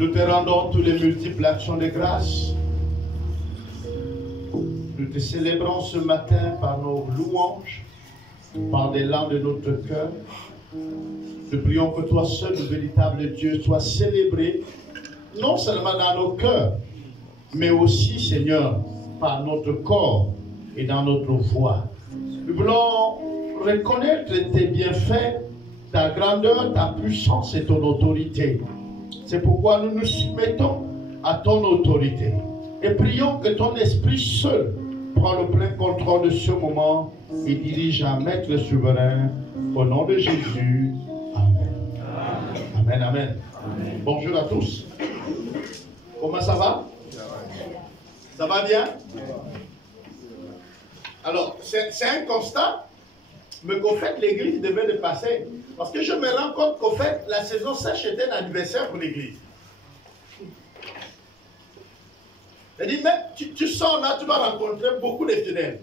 Nous te rendons tous les multiples actions de grâce. Nous te célébrons ce matin par nos louanges, par l'élan de notre cœur. Nous prions que toi seul, le véritable Dieu, sois célébré, non seulement dans nos cœurs, mais aussi, Seigneur, par notre corps et dans notre voix. Nous voulons reconnaître tes bienfaits, ta grandeur, ta puissance et ton autorité. C'est pourquoi nous nous soumettons à ton autorité. Et prions que ton esprit seul prend le plein contrôle de ce moment et dirige à Maître souverain. Au nom de Jésus. Amen. Amen, amen. Amen. Bonjour à tous. Comment ça va? Ça va bien? Alors, c'est un constat, mais qu'au fait, l'église devait de passer. Parce que je me rends compte qu'au fait, la saison sèche était un anniversaire pour l'église. C'est-à-dire, même tu sors là, tu vas rencontrer beaucoup de fidèles.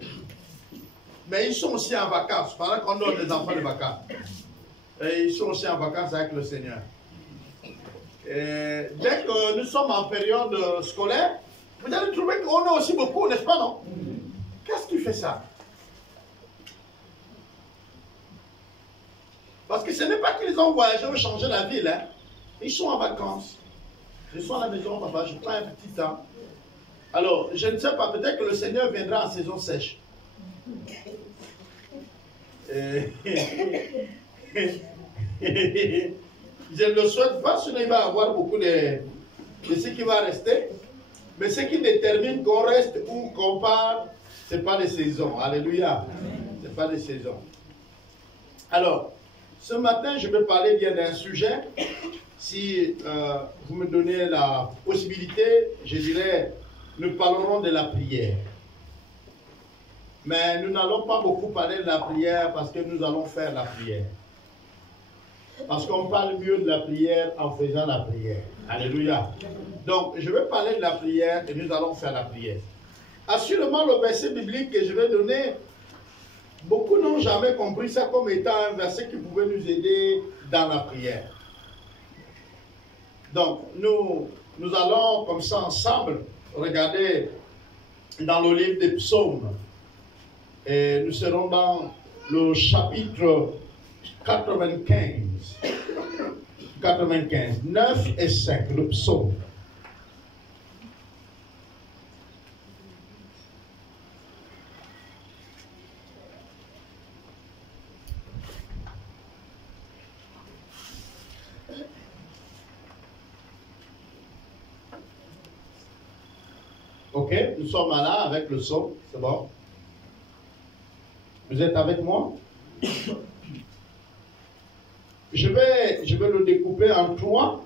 Mais ils sont aussi en vacances, pendant qu'on donne les enfants de vacances. Et ils sont aussi en vacances avec le Seigneur. Et dès que nous sommes en période scolaire, vous allez trouver qu'on est aussi beaucoup, n'est-ce pas, non? Qu'est-ce qui fait ça? Parce que ce n'est pas qu'ils ont voyagé ou changé la ville. Hein. Ils sont en vacances. Je suis à la maison, papa, je prends un petit temps. Alors, je ne sais pas, peut-être que le Seigneur viendra en saison sèche. Je ne le souhaite pas, sinon il va y avoir beaucoup de ce qui va rester. Mais ce qui détermine qu'on reste ou qu'on part, ce n'est pas les saisons. Alléluia. Ce n'est pas les saisons. Alors, ce matin, je vais parler bien d'un sujet. Si vous me donnez la possibilité, je dirais, nous parlerons de la prière. Mais nous n'allons pas beaucoup parler de la prière parce que nous allons faire la prière. Parce qu'on parle mieux de la prière en faisant la prière. Alléluia. Donc, je vais parler de la prière et nous allons faire la prière. Assurément, le verset biblique que je vais donner, beaucoup n'ont jamais compris ça comme étant un verset qui pouvait nous aider dans la prière. Donc, nous allons comme ça ensemble regarder dans le livre des psaumes. Et nous serons dans le chapitre 95. 9 et 5, le psaume. Ok, nous sommes là avec le psaume, c'est bon? Vous êtes avec moi? Je vais le découper en 3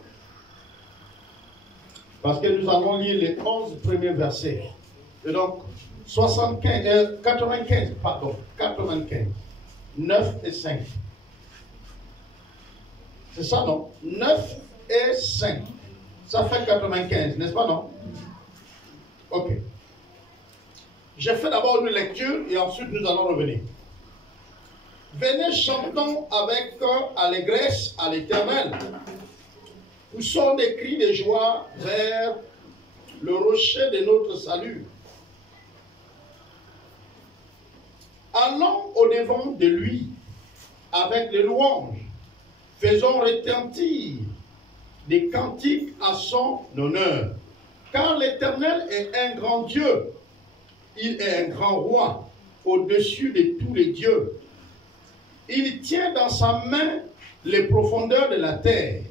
parce que nous allons lire les 11 premiers versets. Et donc, 95, 9 et 5. C'est ça, non? 9 et 5. Ça fait 95, n'est-ce pas, non? Ok. Je fais d'abord une lecture et ensuite nous allons revenir. Venez, chantons avec allégresse à l'Éternel. Poussons des cris de joie vers le rocher de notre salut. Allons au-devant de lui avec les louanges. Faisons retentir des cantiques à son honneur. Car l'Éternel est un grand Dieu. Il est un grand roi au-dessus de tous les dieux. Il tient dans sa main les profondeurs de la terre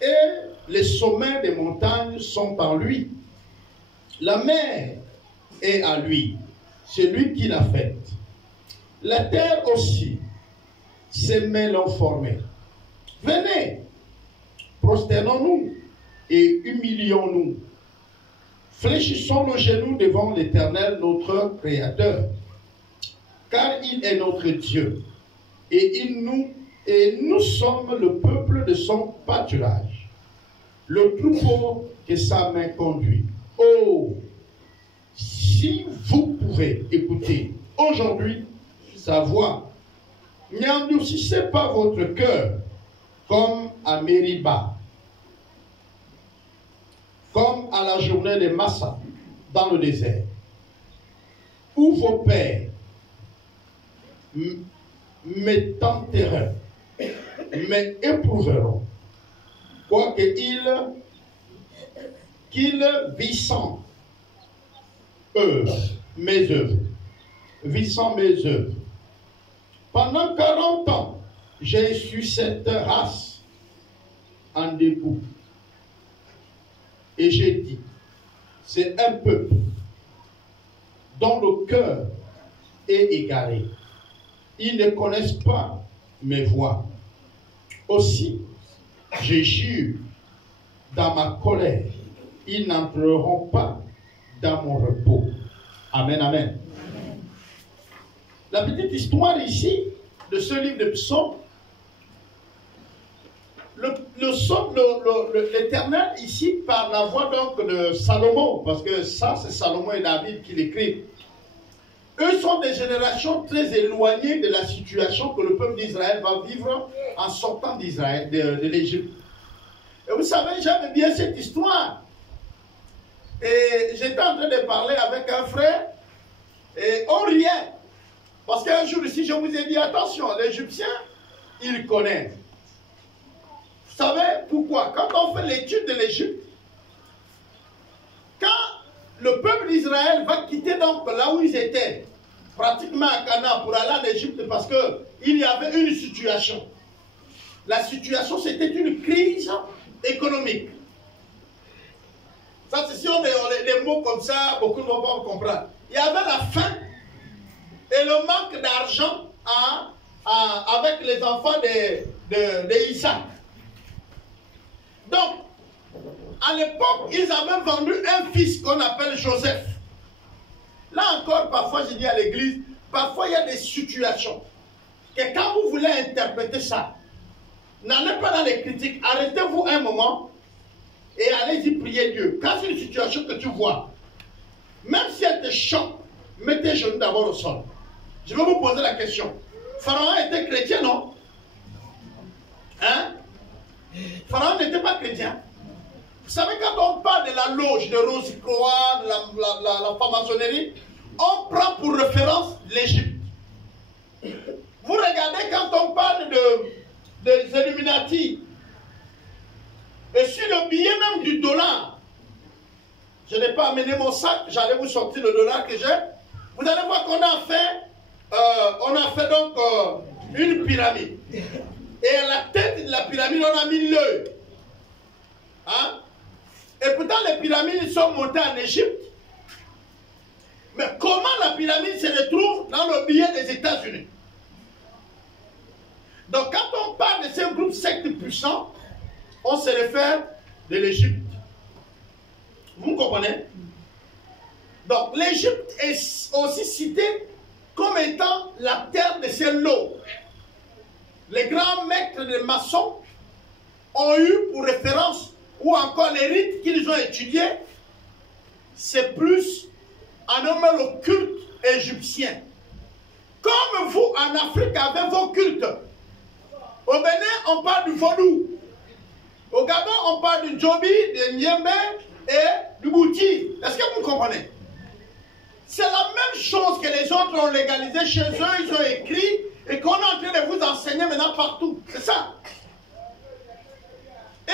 et les sommets des montagnes sont par lui. La mer est à lui, c'est lui qui l'a faite. La terre aussi, ses mains l'ont formée. Venez, prosternons-nous et humilions-nous. Fléchissons nos genoux devant l'Éternel, notre Créateur, car il est notre Dieu. Et nous sommes le peuple de son pâturage, le troupeau que sa main conduit. Oh, si vous pouvez écouter aujourd'hui sa voix, n'endurcissez pas votre cœur comme à Mériba. comme à la journée de Massa dans le désert, où vos pères me tenteront, m'éprouveront, quoique qu'ils vissent mes œuvres, vissant mes œuvres. Pendant 40 ans, j'ai su cette race en dégoût. Et j'ai dit, c'est un peuple dont le cœur est égaré. Ils ne connaissent pas mes voies. Aussi, je jure dans ma colère, ils n'entreront pas dans mon repos. Amen, amen. La petite histoire ici de ce livre de psaumes, l'Éternel ici par la voix donc de Salomon, parce que ça c'est Salomon et David qui l'écrivent. Eux sont des générations très éloignées de la situation que le peuple d'Israël va vivre en sortant d'Israël, de l'Égypte. Et vous savez, j'aime bien cette histoire. Et j'étais en train de parler avec un frère et on riait. Parce qu'un jour ici, je vous ai dit, attention, l'Égyptien, il connaît. Vous savez pourquoi? Quand on fait l'étude de l'Égypte, quand le peuple d'Israël va quitter donc là où ils étaient, pratiquement à Canaan, pour aller en Égypte, parce qu'il y avait une situation. La situation, c'était une crise économique. Ça, c'est si on les mots comme ça, beaucoup ne vont pas comprendre. Il y avait la faim et le manque d'argent avec les enfants d'Isaac. Donc, à l'époque, ils avaient vendu un fils qu'on appelle Joseph. Là encore, parfois, je dis à l'église, parfois il y a des situations que quand vous voulez interpréter ça, n'allez pas dans les critiques, arrêtez-vous un moment et allez-y prier Dieu. Quand c'est une situation que tu vois, même si elle te choque, mets tes genoux d'abord au sol. Je vais vous poser la question. Pharaon était chrétien, non? Hein? Pharaon n'était pas chrétien. Vous savez, quand on parle de la loge de Rose-Croix, de la franc-maçonnerie, on prend pour référence l'Égypte. Vous regardez quand on parle des Illuminati, et sur le billet même du dollar, je n'ai pas amené mon sac, j'allais vous sortir le dollar que j'ai. Vous allez voir qu'on a fait, donc une pyramide. Et à la tête de la pyramide, on a mis l'œil. Hein? Et pourtant, les pyramides sont montées en Égypte. Mais comment la pyramide se retrouve dans le billet des États-Unis? Donc, quand on parle de ces groupes sectes puissants, on se réfère de l'Égypte. Vous comprenez? Donc, l'Égypte est aussi citée comme étant la terre de ces lots. Les grands maîtres des maçons ont eu pour référence, ou encore les rites qu'ils ont étudiés, c'est plus en nommant le culte égyptien. Comme vous, en Afrique, avez vos cultes. Au Bénin, on parle du vaudou. Au Gabon, on parle du Djobi, du Niembe et du Bouti. Est-ce que vous comprenez? C'est la même chose que les autres ont légalisé chez eux, ils ont écrit, et qu'on est en train de vous enseigner maintenant partout. C'est ça. Et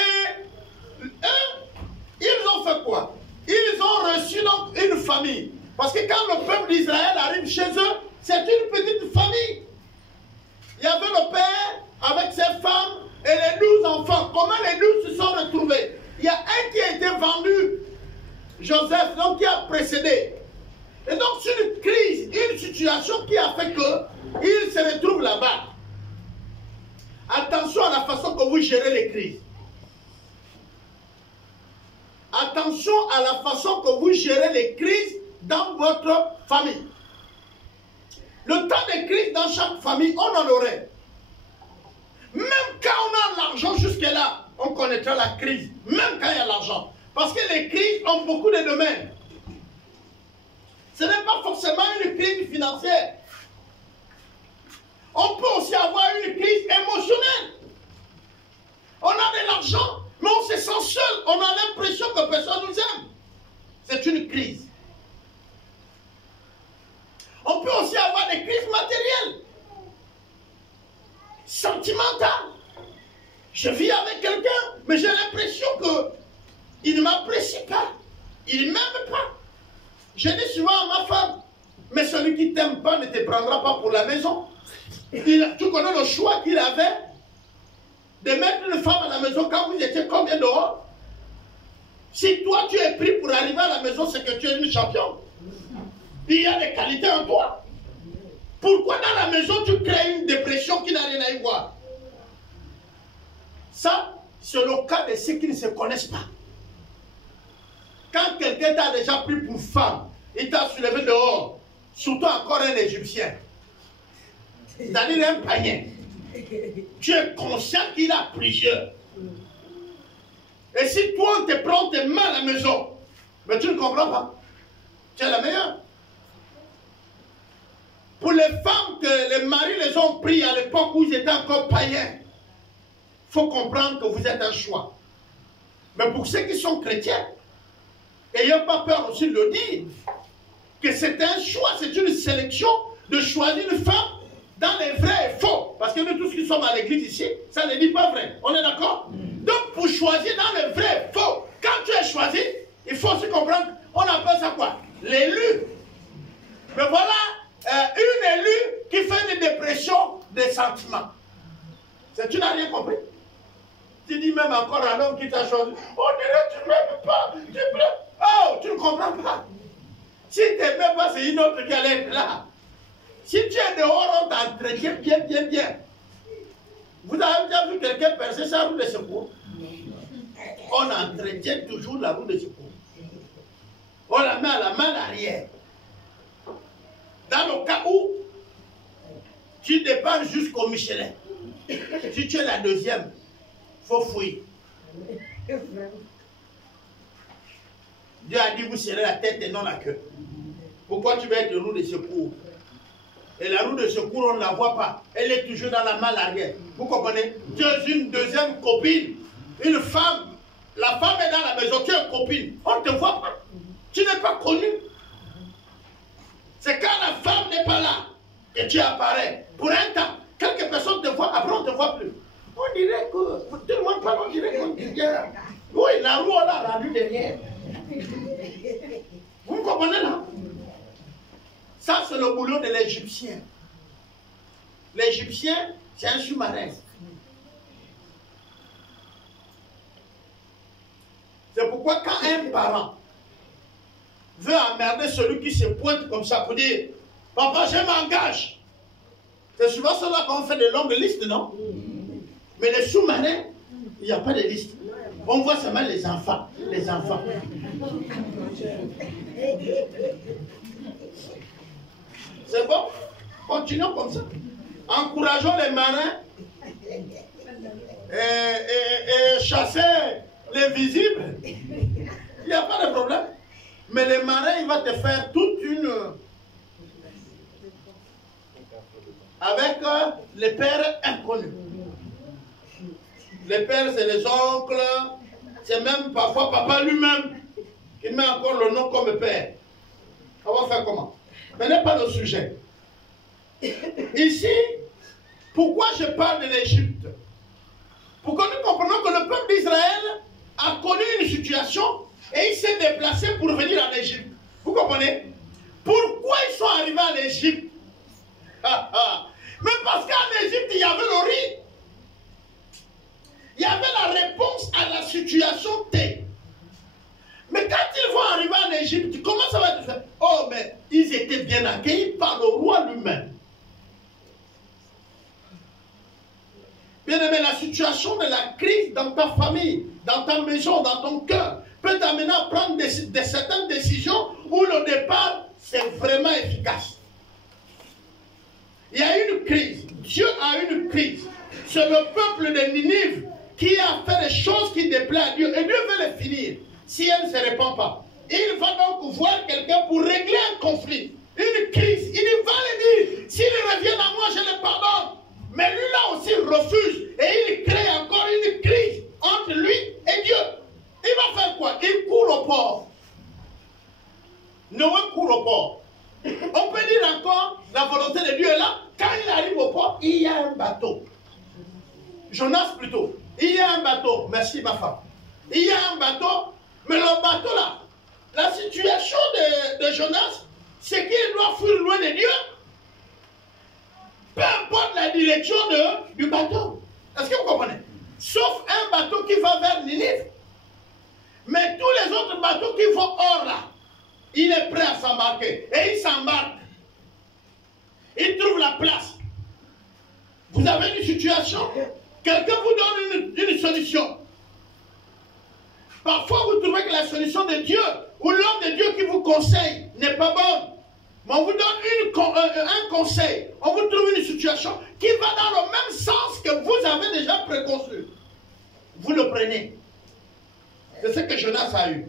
ils ont fait quoi? Ils ont reçu donc une famille. Parce que quand le peuple d'Israël arrive chez eux, c'est une petite famille. Il y avait le père avec ses femmes et les 12 enfants. Comment les 12 se sont retrouvés? Il y a un qui a été vendu, Joseph, donc qui a précédé. Et donc c'est une crise, une situation qui a fait qu'il se retrouve là-bas. Attention à la façon que vous gérez les crises. Attention à la façon que vous gérez les crises dans votre famille. Le temps de crise dans chaque famille, on en aurait. Même quand on a l'argent jusque-là, on connaîtra la crise. Même quand il y a l'argent. Parce que les crises ont beaucoup de domaines. Ce n'est pas forcément une crise financière. On peut aussi avoir une crise émotionnelle. On a de l'argent, mais on se sent seul. On a l'impression que personne nous aime. C'est une crise. On peut aussi avoir des crises matérielles, sentimentales. Je vis avec quelqu'un, mais j'ai l'impression qu'il ne m'apprécie pas. Il ne m'aime pas. Je dis souvent à ma femme, mais celui qui ne t'aime pas ne te prendra pas pour la maison. Tu connais le choix qu'il avait de mettre une femme à la maison quand vous étiez combien dehors? Si toi tu es pris pour arriver à la maison, c'est que tu es une championne. Il y a des qualités en toi. Pourquoi dans la maison tu crées une dépression qui n'a rien à y voir? Ça, c'est le cas de ceux qui ne se connaissent pas. Quand quelqu'un t'a déjà pris pour femme, il t'a soulevé dehors, surtout encore un Égyptien, c'est-à-dire un païen, tu es conscient qu'il a plusieurs. Et si toi on te prend tes mains à la maison, mais tu ne comprends pas, tu es la meilleure. Pour les femmes que les maris les ont pris à l'époque où ils étaient encore païens, il faut comprendre que vous êtes un choix. Mais pour ceux qui sont chrétiens, n'ayez pas peur aussi de le dire, que c'est un choix, c'est une sélection de choisir une femme dans les vrais et faux. Parce que nous tous qui sommes à l'église ici, ça ne dit pas vrai. On est d'accord? Donc pour choisir dans les vrais et faux, quand tu es choisi, il faut aussi comprendre, on appelle ça quoi? L'élu. Mais voilà une élue qui fait une dépression des sentiments. Tu n'as rien compris. Tu dis même encore à l'homme qui t'a choisi, on dirait que tu ne m'aimes pas, tu pleures. Oh, tu ne comprends pas. Si tu n'aimes pas, c'est une autre qui allait être là. Si tu es dehors, on t'entretient bien. Vous avez déjà vu quelqu'un percer sa roue de secours? On entretient toujours la roue de secours. On la met à la main arrière. Dans le cas où tu dépends jusqu'au Michelin, si tu es la deuxième, il faut fouiller. Dieu a dit, vous serrez la tête et non la queue. Pourquoi tu veux être de roue de secours? Et la roue de secours, on ne la voit pas. Elle est toujours dans la malle arrière. Vous comprenez? Tu es une deuxième copine. Une femme. La femme est dans la maison, tu es une copine. On ne te voit pas. Tu n'es pas connu. C'est quand la femme n'est pas là que tu apparais. Pour un temps, quelques personnes te voient, après on ne te voit plus. On dirait que, tout le monde parle, on dirait qu'on dit bien. Oui, la roue, on l'a rendu derrière. Vous me comprenez là? Ça, c'est le boulot de l'Égyptien. L'Égyptien, c'est un sous-marin. C'est pourquoi quand un parent veut emmerder celui qui se pointe comme ça pour dire « Papa, je m'engage », c'est souvent cela qu'on fait de longues listes, non? Mais les sous-marins, il n'y a pas de liste. On voit seulement les enfants. Les enfants. C'est bon? Continuons comme ça. Encourageons les marins et chasser les visibles. Il n'y a pas de problème. Mais les marins, il va te faire toute une... avec les pères inconnus. Les pères, c'est les oncles, c'est même parfois papa lui-même qui met encore le nom comme père. On va faire comment? Mais n'est pas le sujet. Ici, pourquoi je parle de l'Égypte? Pour que nous comprenions que le peuple d'Israël a connu une situation et il s'est déplacé pour venir en Égypte. Vous comprenez? Pourquoi ils sont arrivés en Égypte? Mais parce qu'en Égypte, il y avait le riz. Il y avait la réponse à la situation T. Mais quand ils vont arriver en Égypte, comment ça va être fait? Oh, mais ils étaient bien accueillis par le roi lui-même. Bien aimé, la situation de la crise dans ta famille, dans ta maison, dans ton cœur, peut t'amener à prendre certaines décisions où le départ, c'est vraiment efficace. Il y a une crise. Dieu a une crise. C'est le peuple de Ninive qui a fait des choses qui déplaisent à Dieu. Et Dieu veut les finir si elle ne se répand pas. Il va donc voir quelqu'un pour régler un conflit, une crise. Il va le dire. S'il revient à moi, je le pardonne. Mais lui là aussi refuse. Et il crée encore une crise entre lui et Dieu. Il va faire quoi? Il ma femme. Il y a un bateau, mais le bateau là, la situation de Jonas, c'est qu'il doit fuir loin de Dieu. Peu importe la direction du bateau. Est-ce que vous comprenez? Sauf un bateau qui va vers Ninive. Mais tous les autres bateaux qui vont hors là, il est prêt à s'embarquer. Et il s'embarque. Il trouve la place. Vous avez une situation, quelqu'un vous donne une solution. Parfois vous trouvez que la solution de Dieu ou l'homme de Dieu qui vous conseille n'est pas bonne. Mais on vous donne un conseil, on vous trouve une situation qui va dans le même sens que vous avez déjà préconçu. Vous le prenez. C'est ce que Jonas a eu.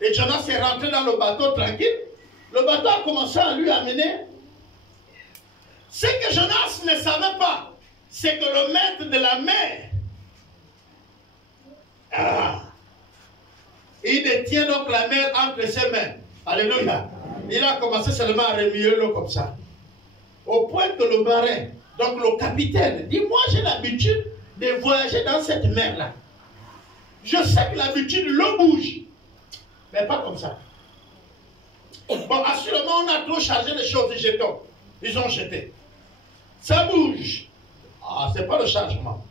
Et Jonas est rentré dans le bateau tranquille. Le bateau a commencé à lui amener. Ce que Jonas ne savait pas, c'est que le maître de la mer, il détient donc la mer entre ses mains. Alléluia. Il a commencé seulement à remuer l'eau comme ça. Au point que le marin, donc le capitaine, dit, moi j'ai l'habitude de voyager dans cette mer-là. Je sais que l'habitude, l'eau bouge. Mais pas comme ça. Bon, assurément, on a trop chargé les choses, jetons. Ils ont jeté. Ça bouge. Ah, c'est pas le chargement.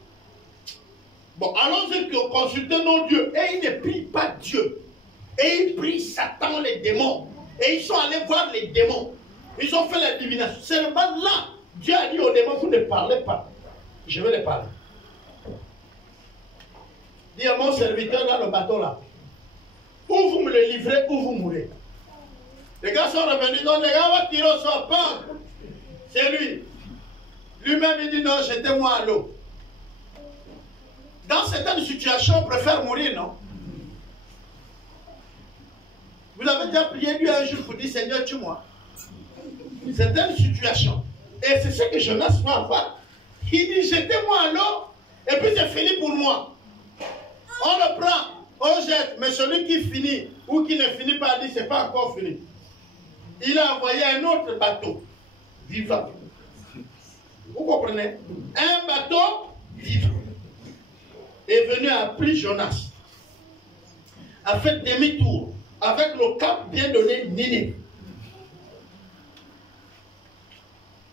Bon, allons-y consulter nos dieux. Et ils ne prient pas Dieu. Et ils prient Satan, les démons. Et ils sont allés voir les démons. Ils ont fait la divination. Seulement là, Dieu a dit aux démons, vous ne parlez pas. Je vais les parler. Dis à mon serviteur dans le bateau là. Ou vous me le livrez, ou vous mourrez. Les gars sont revenus, donc les gars vont tirer au sort. C'est lui. Lui-même, il dit non, jetez-moi à l'eau. Dans certaines situations, on préfère mourir, non? Vous avez déjà prié Dieu un jour pour dire Seigneur, tue-moi. Certaines situations. Et c'est ce que Jonas va avoir. Il dit jetez-moi à l'eau, et puis c'est fini pour moi. On le prend, on jette, mais celui qui finit ou qui ne finit pas dit c'est pas encore fini. Il a envoyé un autre bateau vivant. Vous comprenez? Un bateau vivant est venu à pris Jonas, a fait demi-tour avec le cap bien donné Ninive.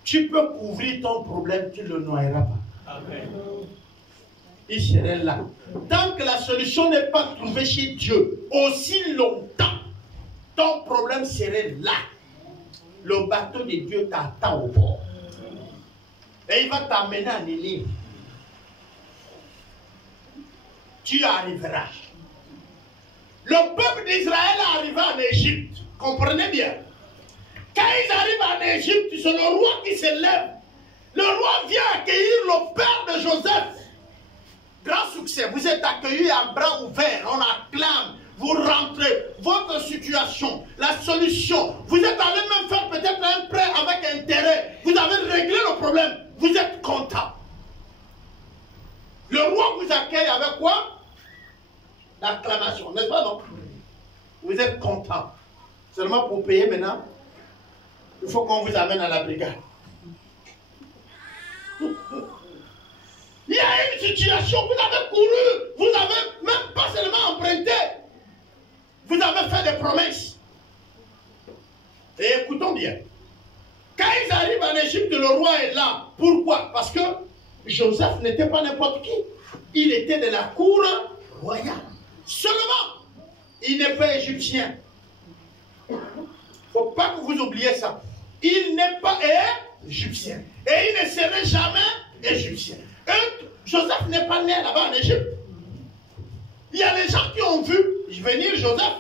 Tu peux couvrir ton problème, tu ne le noieras pas. Amen. Il serait là. Tant que la solution n'est pas trouvée chez Dieu, aussi longtemps, ton problème serait là. Le bateau de Dieu t'attend au bord. Et il va t'amener à Ninive. Tu arriveras. Le peuple d'Israël est arrivé en Égypte. Comprenez bien. Quand ils arrivent en Égypte, c'est le roi qui se lève. Le roi vient accueillir le père de Joseph. Grand succès. Vous êtes accueillis à bras ouverts. On acclame. Vous rentrez. Votre situation, la solution. Vous êtes allé même faire peut-être un prêt avec intérêt. Vous avez réglé le problème. Vous êtes content. Le roi vous accueille avec quoi? L'acclamation. N'est-ce pas, non? Vous êtes content. Seulement pour payer maintenant, il faut qu'on vous amène à la brigade. Il y a une situation, vous avez couru, vous n'avez même pas seulement emprunté, vous avez fait des promesses. Et écoutons bien. Quand ils arrivent en Égypte, le roi est là. Pourquoi? Parce que Joseph n'était pas n'importe qui. Il était de la cour royale. Seulement, il n'est pas égyptien. Il ne faut pas que vous oubliez ça. Il n'est pas égyptien. Et il ne serait jamais égyptien. Et Joseph n'est pas né là-bas en Égypte. Il y a des gens qui ont vu venir Joseph.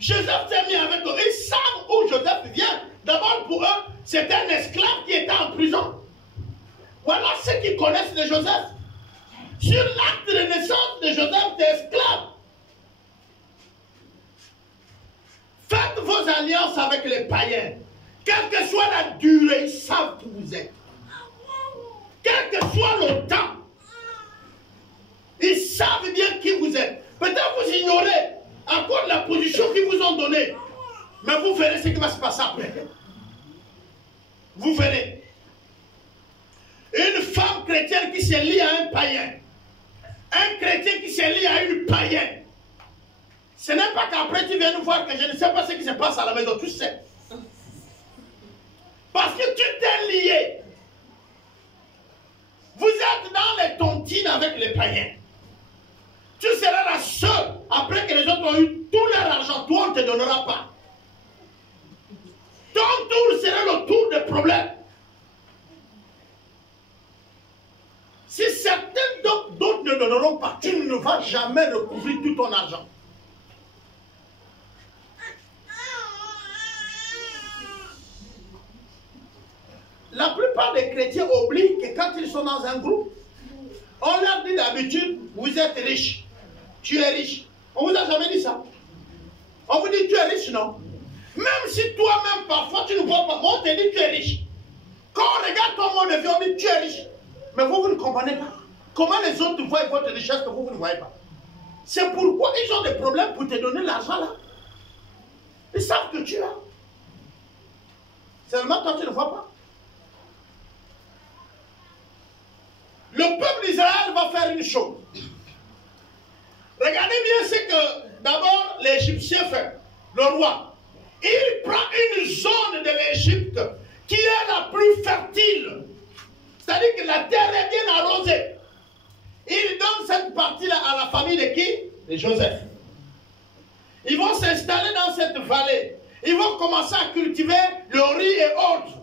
Joseph s'est mis avec eux. Ils savent où Joseph vient. D'abord pour eux, c'est un esclave qui était en prison. Voilà ceux qui connaissent de Joseph. Sur l'acte de naissance de Joseph, t'es esclave. Faites vos alliances avec les païens. Quelle que soit la durée, ils savent qui vous êtes. Quel que soit le temps, ils savent bien qui vous êtes. Peut-être vous ignorez encore la position qu'ils vous ont donnée. Mais vous verrez ce qui va se passer après. Vous verrez. Une femme chrétienne qui se lie à un païen. chrétien qui se lie à une païenne, ce n'est pas qu'après tu viens nous voir que je ne sais pas ce qui se passe à la maison, tu sais. Parce que tu t'es lié. Vous êtes dans les tontines avec les païens. Tu seras la seule, après que les autres ont eu tout leur argent, toi on ne te donnera pas. Ton tour sera le tour des problèmes. Si certains d'autres ne donneront pas, tu ne vas jamais recouvrir tout ton argent. La plupart des chrétiens oublient que quand ils sont dans un groupe, on leur dit d'habitude, vous êtes riche. Tu es riche. On vous a jamais dit ça. On vous dit tu es riche, non? Même si toi-même parfois tu ne vois pas, on te dit tu es riche. Quand on regarde ton mode de vie, on dit tu es riche. Mais vous ne comprenez pas. Comment les autres voient votre richesse que vous ne voyez pas? C'est pourquoi ils ont des problèmes pour te donner l'argent là. Ils savent que tu as. Seulement toi tu ne vois pas. Le peuple d'Israël va faire une chose. Regardez bien ce que d'abord l'Égyptien fait, le roi. Il prend une zone de l'Égypte qui est la plus fertile. C'est-à-dire que la terre est bien arrosée. Il donne cette partie-là à la famille de qui? De Joseph. Ils vont s'installer dans cette vallée. Ils vont commencer à cultiver le riz et autres.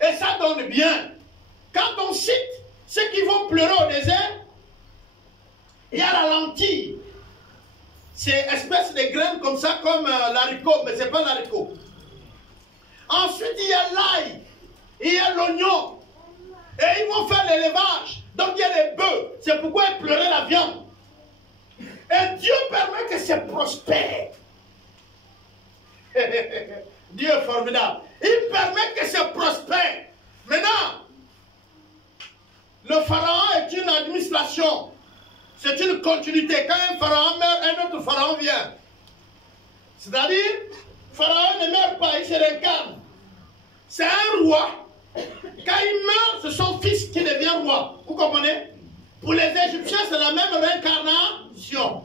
Et ça donne bien. Quand on cite ceux qui vont pleurer au désert, il y a la lentille. C'est une espèce de graines comme ça, comme l'haricot, mais ce n'est pas l'haricot. Ensuite, il y a l'ail, il y a l'oignon. Et ils vont faire l'élevage. Donc, il y a les bœufs. C'est pourquoi ils pleuraient la viande. Et Dieu permet que c'est prospère. Dieu est formidable. Il permet que c'est prospère. Maintenant, le pharaon est une administration. C'est une continuité. Quand un pharaon meurt, un autre pharaon vient. C'est-à-dire, pharaon ne meurt pas, il se réincarne. C'est un roi. Quand il meurt, c'est son fils qui devient roi. Vous comprenez? Pour les Égyptiens, c'est la même réincarnation.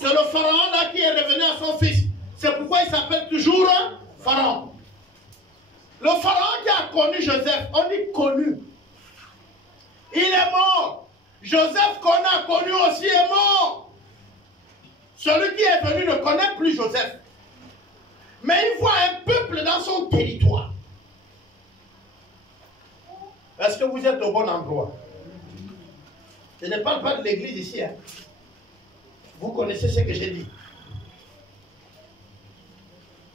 C'est le pharaon là qui est revenu à son fils. C'est pourquoi il s'appelle toujours pharaon. Le pharaon qui a connu Joseph, on dit connu. Il est mort. Joseph qu'on a connu aussi est mort. Celui qui est venu ne connaît plus Joseph. Mais il voit un peuple dans son territoire. Est-ce que vous êtes au bon endroit? Je ne parle pas de l'église ici. Hein. Vous connaissez ce que j'ai dit.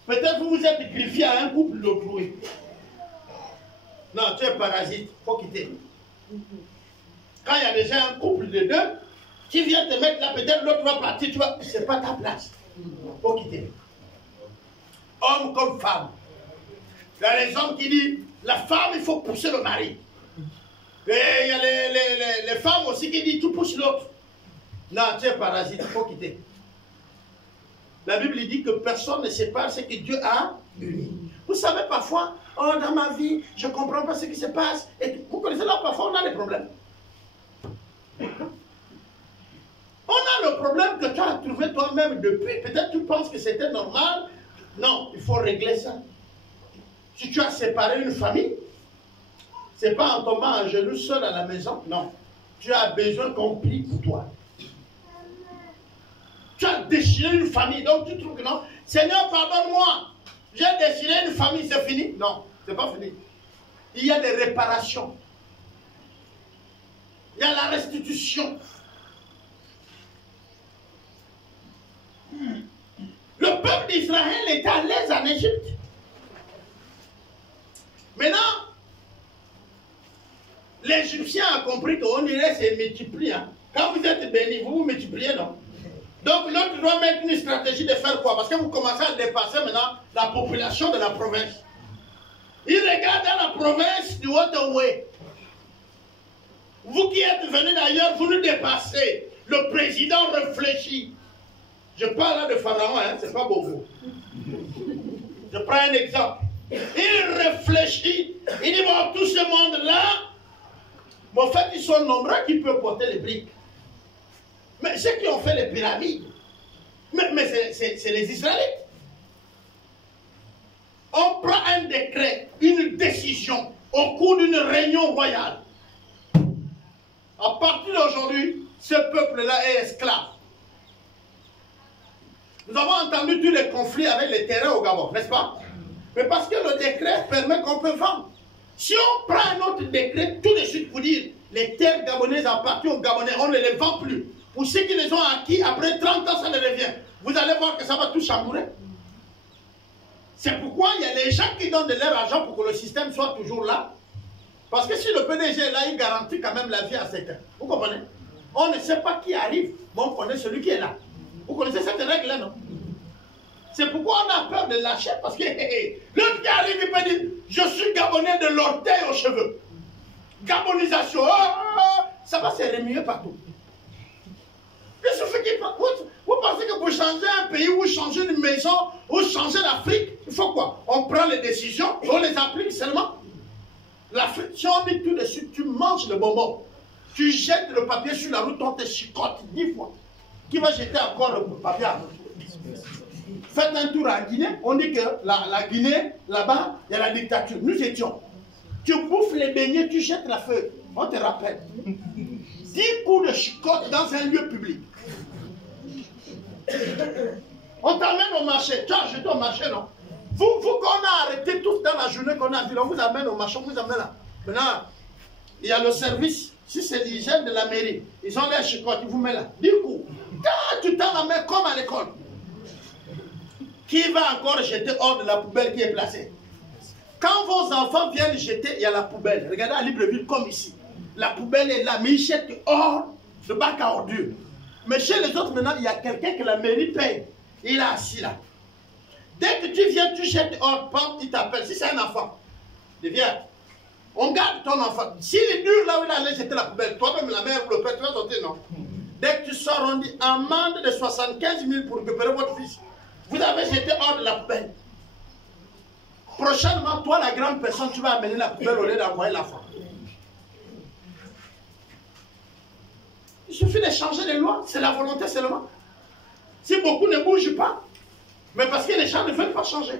Peut-être vous vous êtes griffié à un couple d'autrui. Non, tu es parasite. Il faut quitter. Quand il y a déjà un couple de deux, qui vient te mettre là, peut-être l'autre va partir, tu vois, c'est pas ta place. Il faut quitter. Homme comme femme. Il y a les hommes qui disent, la femme, il faut pousser le mari. Et il y a les femmes aussi qui disent, tu pousses l'autre. Non, tu es parasite, il faut quitter. La Bible dit que personne ne sépare ce que Dieu a uni. Vous savez, parfois, oh, dans ma vie, je ne comprends pas ce qui se passe. Et vous connaissez là, parfois, on a des problèmes. On a le problème que tu as trouvé toi-même depuis. Peut-être tu penses que c'était normal. Non, il faut régler ça. Si tu as séparé une famille, ce n'est pas en tombant à genoux seul à la maison. Non. Tu as besoin qu'on prie pour toi. Tu as déchiré une famille. Donc tu trouves que non. Seigneur, pardonne-moi. J'ai déchiré une famille, c'est fini? Non, ce n'est pas fini. Il y a des réparations. Il y a la restitution. Le peuple d'Israël est à l'aise en Égypte. Maintenant, l'Égyptien a compris qu'on irait se multiplier. Hein. Quand vous êtes béni, vous vous multipliez, non? Donc l'autre doit mettre une stratégie de faire quoi? Parce que vous commencez à dépasser maintenant la population de la province. Il regarde dans la province du Haut-Oué. Vous qui êtes venus d'ailleurs, vous nous dépassez. Le président réfléchit. Je parle là de Pharaon, hein, c'est pas beaucoup. Je prends un exemple. Il réfléchit. Il dit, bon, tout ce monde-là, en fait, ils sont nombreux qui peuvent porter les briques. Mais ceux qui ont fait les pyramides, mais c'est les Israélites. On prend un décret, une décision au cours d'une réunion royale. À partir d'aujourd'hui, ce peuple-là est esclave. Nous avons entendu tous les conflits avec les terrains au Gabon, n'est-ce pas? Mais parce que le décret permet qu'on peut vendre. Si on prend un autre décret, tout de suite pour dire les terres gabonaises appartiennent aux Gabonais, on ne les vend plus. Pour ceux qui les ont acquis, après 30 ans, ça les revient. Vous allez voir que ça va tout chambouler. C'est pourquoi il y a des gens qui donnent de leur argent pour que le système soit toujours là. Parce que si le PDG est là, il garantit quand même la vie à quelqu'un. Vous comprenez? On ne sait pas qui arrive, mais on connaît celui qui est là. Vous connaissez cette règle-là, non? C'est pourquoi on a peur de lâcher, parce que l'autre qui arrive, il peut dire, je suis Gabonais de l'orteil aux cheveux. Gabonisation, ça va se remuer partout. Il suffit qu'il... Vous pensez que pour changer un pays, ou changer une maison, ou changer l'Afrique, il faut quoi? On prend les décisions, on les applique seulement. L'Afrique, si on dit tout de suite, tu manges le bonbon, tu jettes le papier sur la route, on te chicote 10 fois. Qui va jeter encore le papier à l'autre? Faites un tour à Guinée, on dit que la Guinée, là-bas, il y a la dictature. Nous étions. Tu bouffes les beignets, tu jettes la feuille. On te rappelle. 10 coups de chicote dans un lieu public. On t'amène au marché. Tu as acheté au marché, non? Vous qu'on a arrêté tout dans la journée qu'on a vu, on vous amène au marché, on vous amène là. Maintenant, il y a le service. Si c'est l'hygiène de la mairie, ils ont les chicotes, ils vous mettent là. 10 coups. Tu tends la main comme à l'école. Qui va encore jeter hors de la poubelle qui est placée? Quand vos enfants viennent jeter, il y a la poubelle. Regardez à Libreville comme ici. La poubelle est là, mais ils jettent hors de bac à ordures. Mais chez les autres, maintenant, il y a quelqu'un que la mairie paye. Il est assis là. Dès que tu viens, tu jettes hors, il t'appelle. Si c'est un enfant, il vient. On garde ton enfant. S'il est dur là où il allait jeter la poubelle, toi-même la mère ou le père, tu vas sortir, non? Dès que tu sors, on dit amende de 75 000 pour récupérer votre fils. Vous avez jeté hors de la poubelle. Prochainement, toi, la grande personne, tu vas amener la poubelle au lieu d'envoyer l'enfant. Il suffit de changer les lois, c'est la volonté seulement. Si beaucoup ne bougent pas, mais parce que les gens ne veulent pas changer.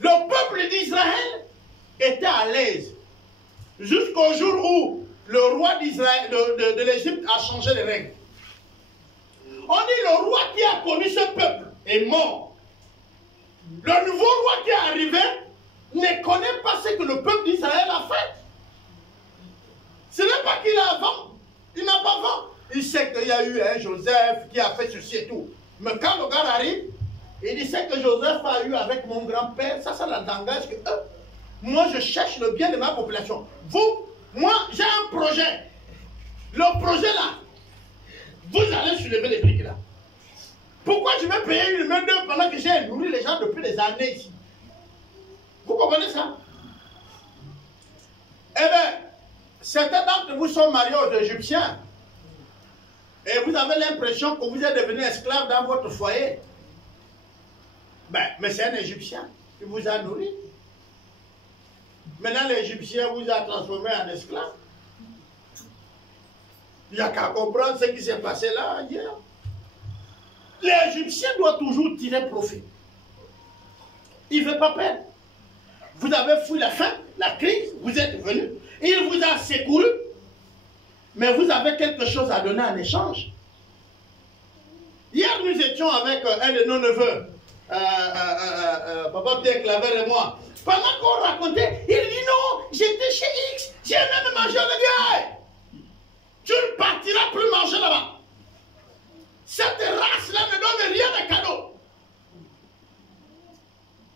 Le peuple d'Israël était à l'aise jusqu'au jour où le roi d'Israël, de l'Égypte a changé les règles. On dit le roi qui a connu ce peuple est mort. Le nouveau roi qui est arrivé ne connaît pas ce que le peuple d'Israël a fait. Ce n'est pas qu'il a avant. Il n'a pas avant. Il sait qu'il y a eu un Joseph qui a fait ceci et tout. Mais quand le gars arrive, il dit ce que Joseph a eu avec mon grand-père, ça l'engage que moi je cherche le bien de ma population. Vous, moi j'ai un projet. Le projet là, vous allez soulever les briques là. Pourquoi je vais payer une main d'œuvre pendant que j'ai nourri les gens depuis des années ici? Vous comprenez ça? Eh bien, certains d'entre vous sont mariés aux Égyptiens. Et vous avez l'impression que vous êtes devenu esclave dans votre foyer. Ben, mais c'est un Égyptien qui vous a nourri. Maintenant, l'Égyptien vous a transformé en esclave. Il n'y a qu'à comprendre ce qui s'est passé là hier. L'Égyptien doit toujours tirer profit. Il ne veut pas perdre. Vous avez fui la faim, la crise, vous êtes venu. Il vous a secouru. Mais vous avez quelque chose à donner en échange. Hier, nous étions avec un de nos neveux, Papa Pierre Claver et moi. Pendant qu'on racontait, il dit non, j'étais chez X, j'ai même mangé le gars. Tu ne partiras plus manger là-bas. Cette race-là ne donne rien de cadeau.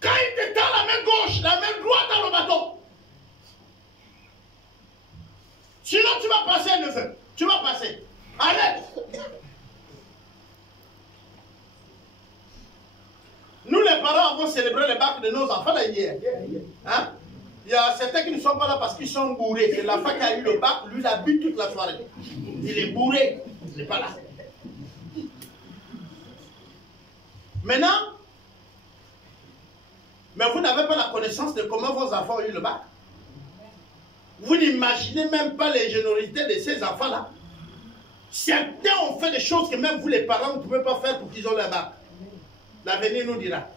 Quand il te tend la main gauche, la main droite dans le bâton. Sinon, tu vas passer, neveu. Tu vas passer. Arrête. Nous, les parents, avons célébré le bac de nos enfants là, hier. Hein? Il y a certains qui ne sont pas là parce qu'ils sont bourrés. C'est l'enfant qui a eu le bac, lui, il a bu toute la soirée. Il est bourré. Il n'est pas là. Maintenant, mais vous n'avez pas la connaissance de comment vos enfants ont eu le bac. Vous n'imaginez même pas les générosités de ces enfants-là. Certains ont fait des choses que même vous, les parents, vous ne pouvez pas faire pour qu'ils ont leur bac. L'avenir nous dira.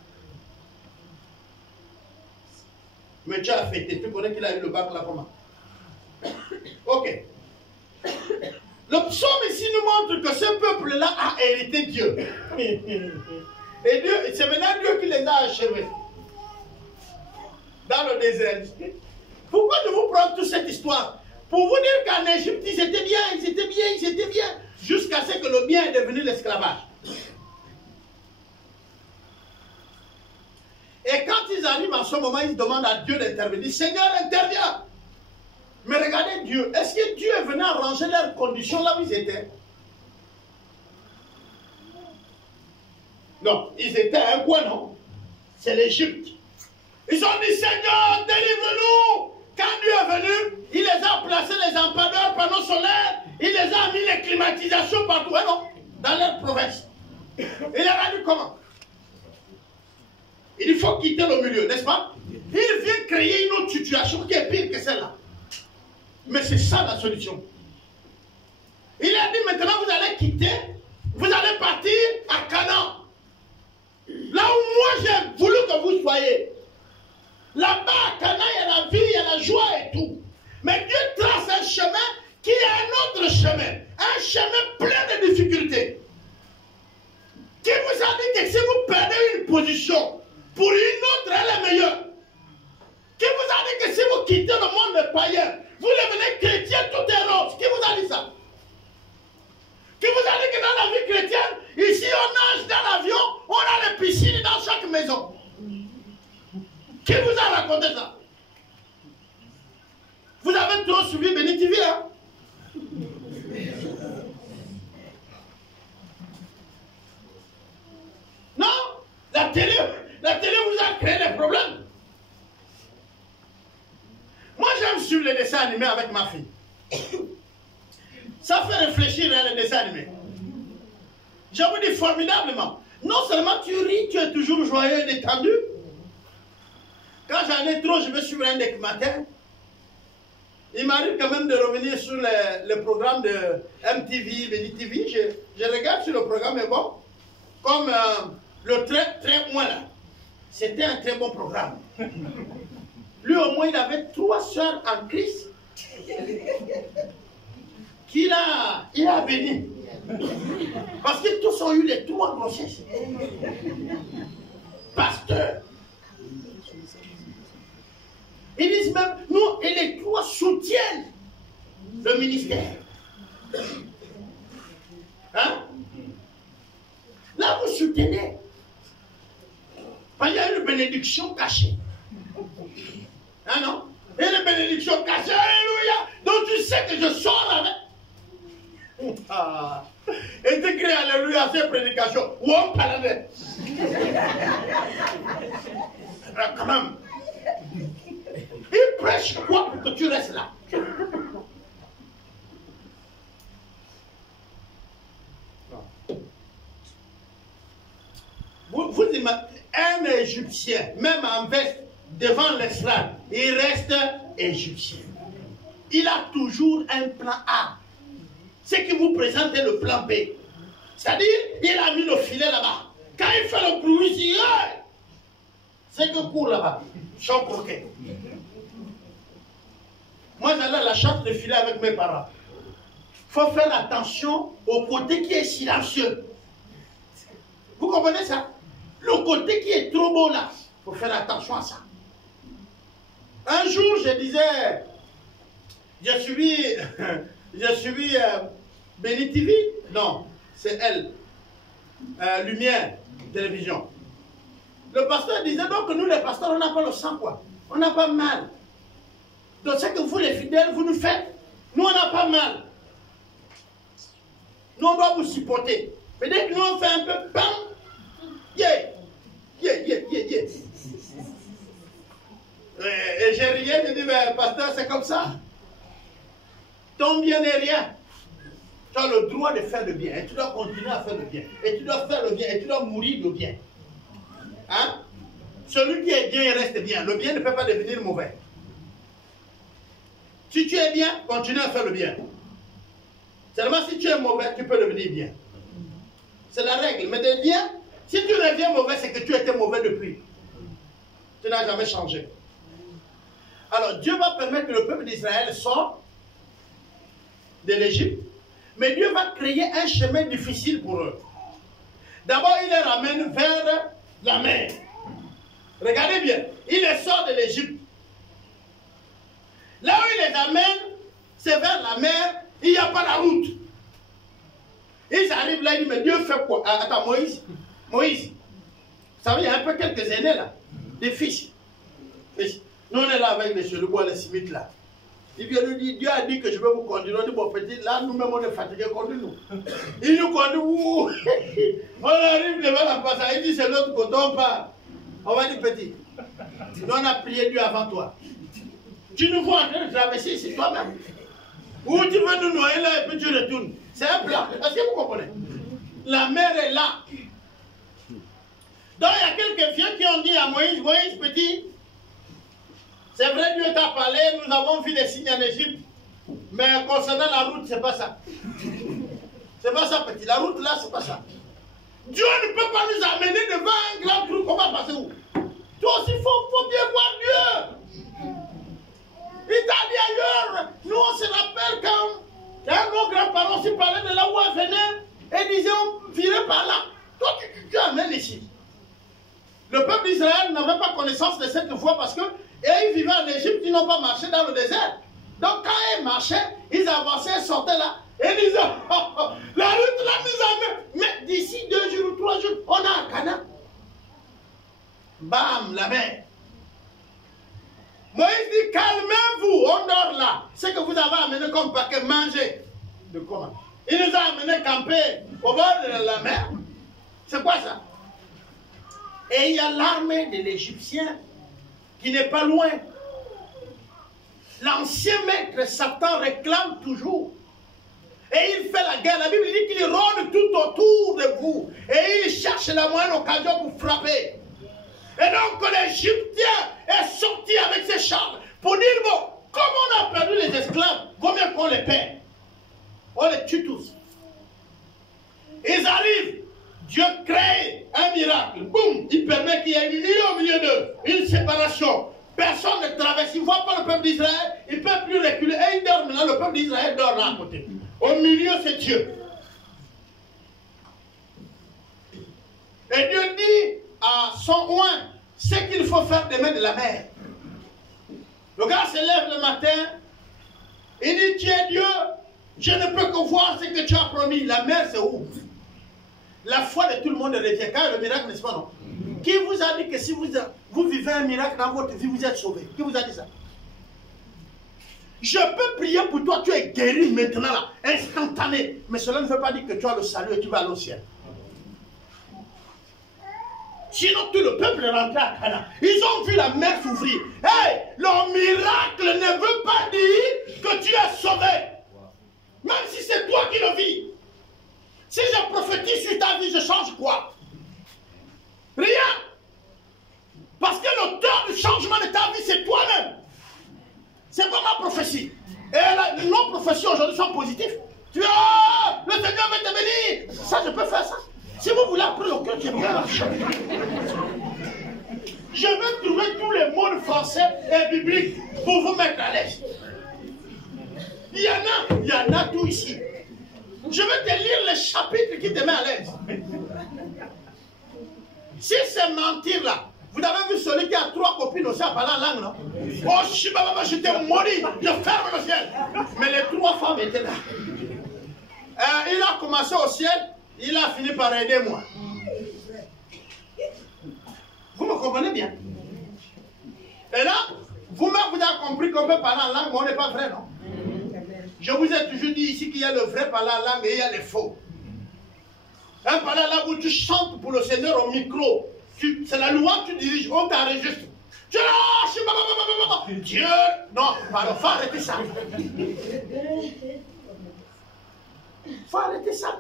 Mais tu as fêté, tu connais qu'il a eu le bac là comment? Ok. Le psaume ici nous montre que ce peuple-là a hérité Dieu. Et Dieu, c'est maintenant Dieu qui les a achevés. Dans le désert. Pourquoi je vous prends toute cette histoire? Pour vous dire qu'en Égypte, ils étaient bien. Jusqu'à ce que le bien est devenu l'esclavage. Et quand ils arrivent en ce moment, ils demandent à Dieu d'intervenir. Seigneur, interviens. Mais regardez Dieu. Est-ce que Dieu est venu arranger leurs conditions là où ils étaient? Non, ils étaient à un coin, non? C'est l'Égypte. Ils ont dit, Seigneur, délivre-nous. Quand Dieu est venu, il les a placés les lampadaires, panneaux solaires, il les a mis les climatisations partout, hein, non? Dans leur province. Il leur a dit comment? Il faut quitter le milieu, n'est-ce pas? Il vient créer une autre situation qui est pire que celle-là. Mais c'est ça la solution. Il a dit maintenant vous allez quitter, vous allez partir à Canaan. Là où moi j'ai voulu que vous soyez. Là-bas à Canaan, il y a la vie, il y a la joie et tout. Mais Dieu trace un chemin qui est un autre chemin. Un chemin plein de difficultés. Qui vous a dit que si vous perdez une position, pour une autre, elle est meilleure. Qui vous a dit que si vous quittez le monde païen, vous devenez chrétien, tout est rose. Qui vous a dit ça? Qui vous a dit que dans la vie chrétienne, ici on nage dans l'avion, on a les piscines dans chaque maison? Qui vous a raconté ça? Vous avez trop suivi Béni TV, hein? Non, la télé vous a créé des problèmes. Moi, j'aime suivre les dessins animés avec ma fille. Ça fait réfléchir, hein, les dessins animés. Je vous dis formidablement. Non seulement tu ris, tu es toujours joyeux et détendu. Quand j'en ai trop, je vais suivre un documentaire. Il m'arrive quand même de revenir sur le programme de MTV, Béni TV. Je regarde si le programme est bon. Comme le très moins là. C'était un très bon programme. Lui au moins il avait 3 sœurs en Christ qu'il a béni. Parce que tous ont eu les 3 grossesses. Pasteur. Ils disent même, nous et les 3 soutiennent le ministère. Hein? Là vous soutenez. Il y a une bénédiction cachée. Hein, non? Et une bénédiction cachée, alléluia. Donc tu sais que je sors avec. Ah. Et tu cries alléluia à ces prédications. Ou on parle. Quand même. Il prêche quoi pour que tu restes là? Vous imaginez, un Égyptien, même en veste, devant l'esclave, il reste Égyptien. Il a toujours un plan A. C'est que vous présentez le plan B. C'est-à-dire, il a mis le filet là-bas. Quand il fait le bruit, il dit, hey! C'est que court là-bas. Champ croquet. Moi, j'allais à la chasse de filet avec mes parents. Il faut faire attention au côté qui est silencieux. Vous comprenez ça? Le côté qui est trop beau là, il faut faire attention à ça. Un jour, je disais, j'ai suivi Béni TV. Non, c'est elle. Lumière, télévision. Le pasteur disait donc que nous les pasteurs, on n'a pas le sang quoi. On n'a pas mal. Donc c'est que vous les fidèles, vous nous faites. Nous on n'a pas mal. Nous on doit vous supporter. Mais dès que nous on fait un peu bam, yeah. Et j'ai rien, je dis, mais pasteur, c'est comme ça. Ton bien n'est rien. Tu as le droit de faire le bien. Et tu dois continuer à faire le bien. Et tu dois faire le bien. Et tu dois mourir de bien. Hein? Celui qui est bien, il reste bien. Le bien ne peut pas devenir mauvais. Si tu es bien, continue à faire le bien. Seulement si tu es mauvais, tu peux devenir bien. C'est la règle. Mais de bien, si tu deviens mauvais, c'est que tu étais mauvais depuis. Tu n'as jamais changé. Alors Dieu va permettre que le peuple d'Israël sorte de l'Égypte, mais Dieu va créer un chemin difficile pour eux. D'abord, il les ramène vers la mer. Regardez bien, il les sort de l'Égypte. Là où il les amène, c'est vers la mer, il n'y a pas la route. Ils arrivent là, ils disent, mais Dieu fait quoi? Attends, Moïse, vous savez, il y a un peu quelques aînés là, des fils. Nous, on est là avec les Chelebois, les Simites là. Il vient nous dire, Dieu a dit que je vais vous conduire. On dit, bon petit, là, nous-mêmes, on est fatigués, conduis-nous. Il nous conduit, ouh. On arrive devant la passage, il dit, c'est l'autre côté, on part. On va dire, petit, nous, on a prié Dieu avant toi. Tu nous vois en train de traverser ici toi-même. Ou tu veux nous noyer là et puis tu retournes. C'est un plan. Est-ce que vous comprenez? La mer est là. Donc, il y a quelques vieux qui ont dit à Moïse, Moïse, petit, c'est vrai, Dieu t'a parlé, nous avons vu des signes en Égypte, mais concernant la route, c'est pas ça. C'est pas ça, petit. La route là, c'est pas ça. Dieu ne peut pas nous amener devant un grand truc. On va passer où? Toi aussi, il faut bien voir Dieu. Il t'a dit ailleurs. Nous, on se rappelle quand nos grands-parents s'y parlaient de là où on venait et disaient on virait par là. Toi, tu amènes ici. Le peuple d'Israël n'avait pas connaissance de cette voie parce que ils vivaient en Égypte, ils n'ont pas marché dans le désert. Donc quand ils marchaient, ils avançaient, sortaient là et disaient oh, la route là nous amène. Mais d'ici 2 jours ou 3 jours, on a un Canaan. Bam, la mer. Moïse dit calmez-vous, on dort là. Ce que vous avez amené comme paquet, manger. De comment? Il nous a amené camper au bord de la mer. C'est quoi ça? Et il y a l'armée de l'Égyptien qui n'est pas loin. L'ancien maître Satan réclame toujours. Et il fait la guerre. La Bible dit qu'il rôde tout autour de vous. Et il cherche la moindre occasion pour frapper. Et donc l'Égyptien est sorti avec ses chars pour dire, bon, comme on a perdu les esclaves, vaut mieux qu'on les perd. On les tue tous. Ils arrivent. Dieu crée un miracle. Boum, il permet qu'il y ait une île au milieu d'eux. Une séparation. Personne ne traverse. Il ne voit pas le peuple d'Israël. Il ne peut plus reculer. Et il dort maintenant. Le peuple d'Israël dort là à côté. Au milieu, c'est Dieu. Et Dieu dit à son oint ce qu'il faut faire demain de la mer. Le gars se lève le matin. Il dit, tu es Dieu. Je ne peux que voir ce que tu as promis. La mer, c'est où? La foi de tout le monde revient. Quand le miracle, n'est-ce pas, non? Qui vous a dit que si vous vivez un miracle dans votre vie, vous êtes sauvé? Qui vous a dit ça? Je peux prier pour toi, tu es guéri maintenant, là, instantané. Mais cela ne veut pas dire que tu as le salut et tu vas aller au ciel. Sinon, tout le peuple est rentré à Canaan. Ils ont vu la mer s'ouvrir. Hey, le miracle ne veut pas dire que tu es sauvé. Même si c'est toi qui le vis. Si je prophétise sur ta vie, je change quoi? Rien. Parce que l'auteur du changement de ta vie, c'est toi-même. C'est pas ma prophétie. Et nos prophéties aujourd'hui sont positives. Tu dis, oh, le Seigneur va te bénir. Ça, je peux faire ça. Si vous voulez apprendre au cœur, tu peux marcher. Je vais trouver tous les mots français et bibliques pour vous mettre à l'aise. Il y en a tout ici. Je vais te lire les chapitres qui te mettent à l'aise. Si c'est mentir là, vous avez vu celui qui a 3 copines aussi à parler en langue, non? Oh, je t'ai maudit, je ferme le ciel. Mais les 3 femmes étaient là. Il a commencé au ciel, il a fini par aider moi. Vous me comprenez bien? Et là, vous-même vous avez compris qu'on peut parler en langue, mais on n'est pas vrai, non? Je vous ai toujours dit ici qu'il y a le vrai parler en langue et il y a les faux. Un parler en langue où tu chantes pour le Seigneur au micro. C'est la loi que tu diriges, on t'enregistre. Dieu, Dieu, non, pardon, faut arrêter ça. Faut arrêter ça.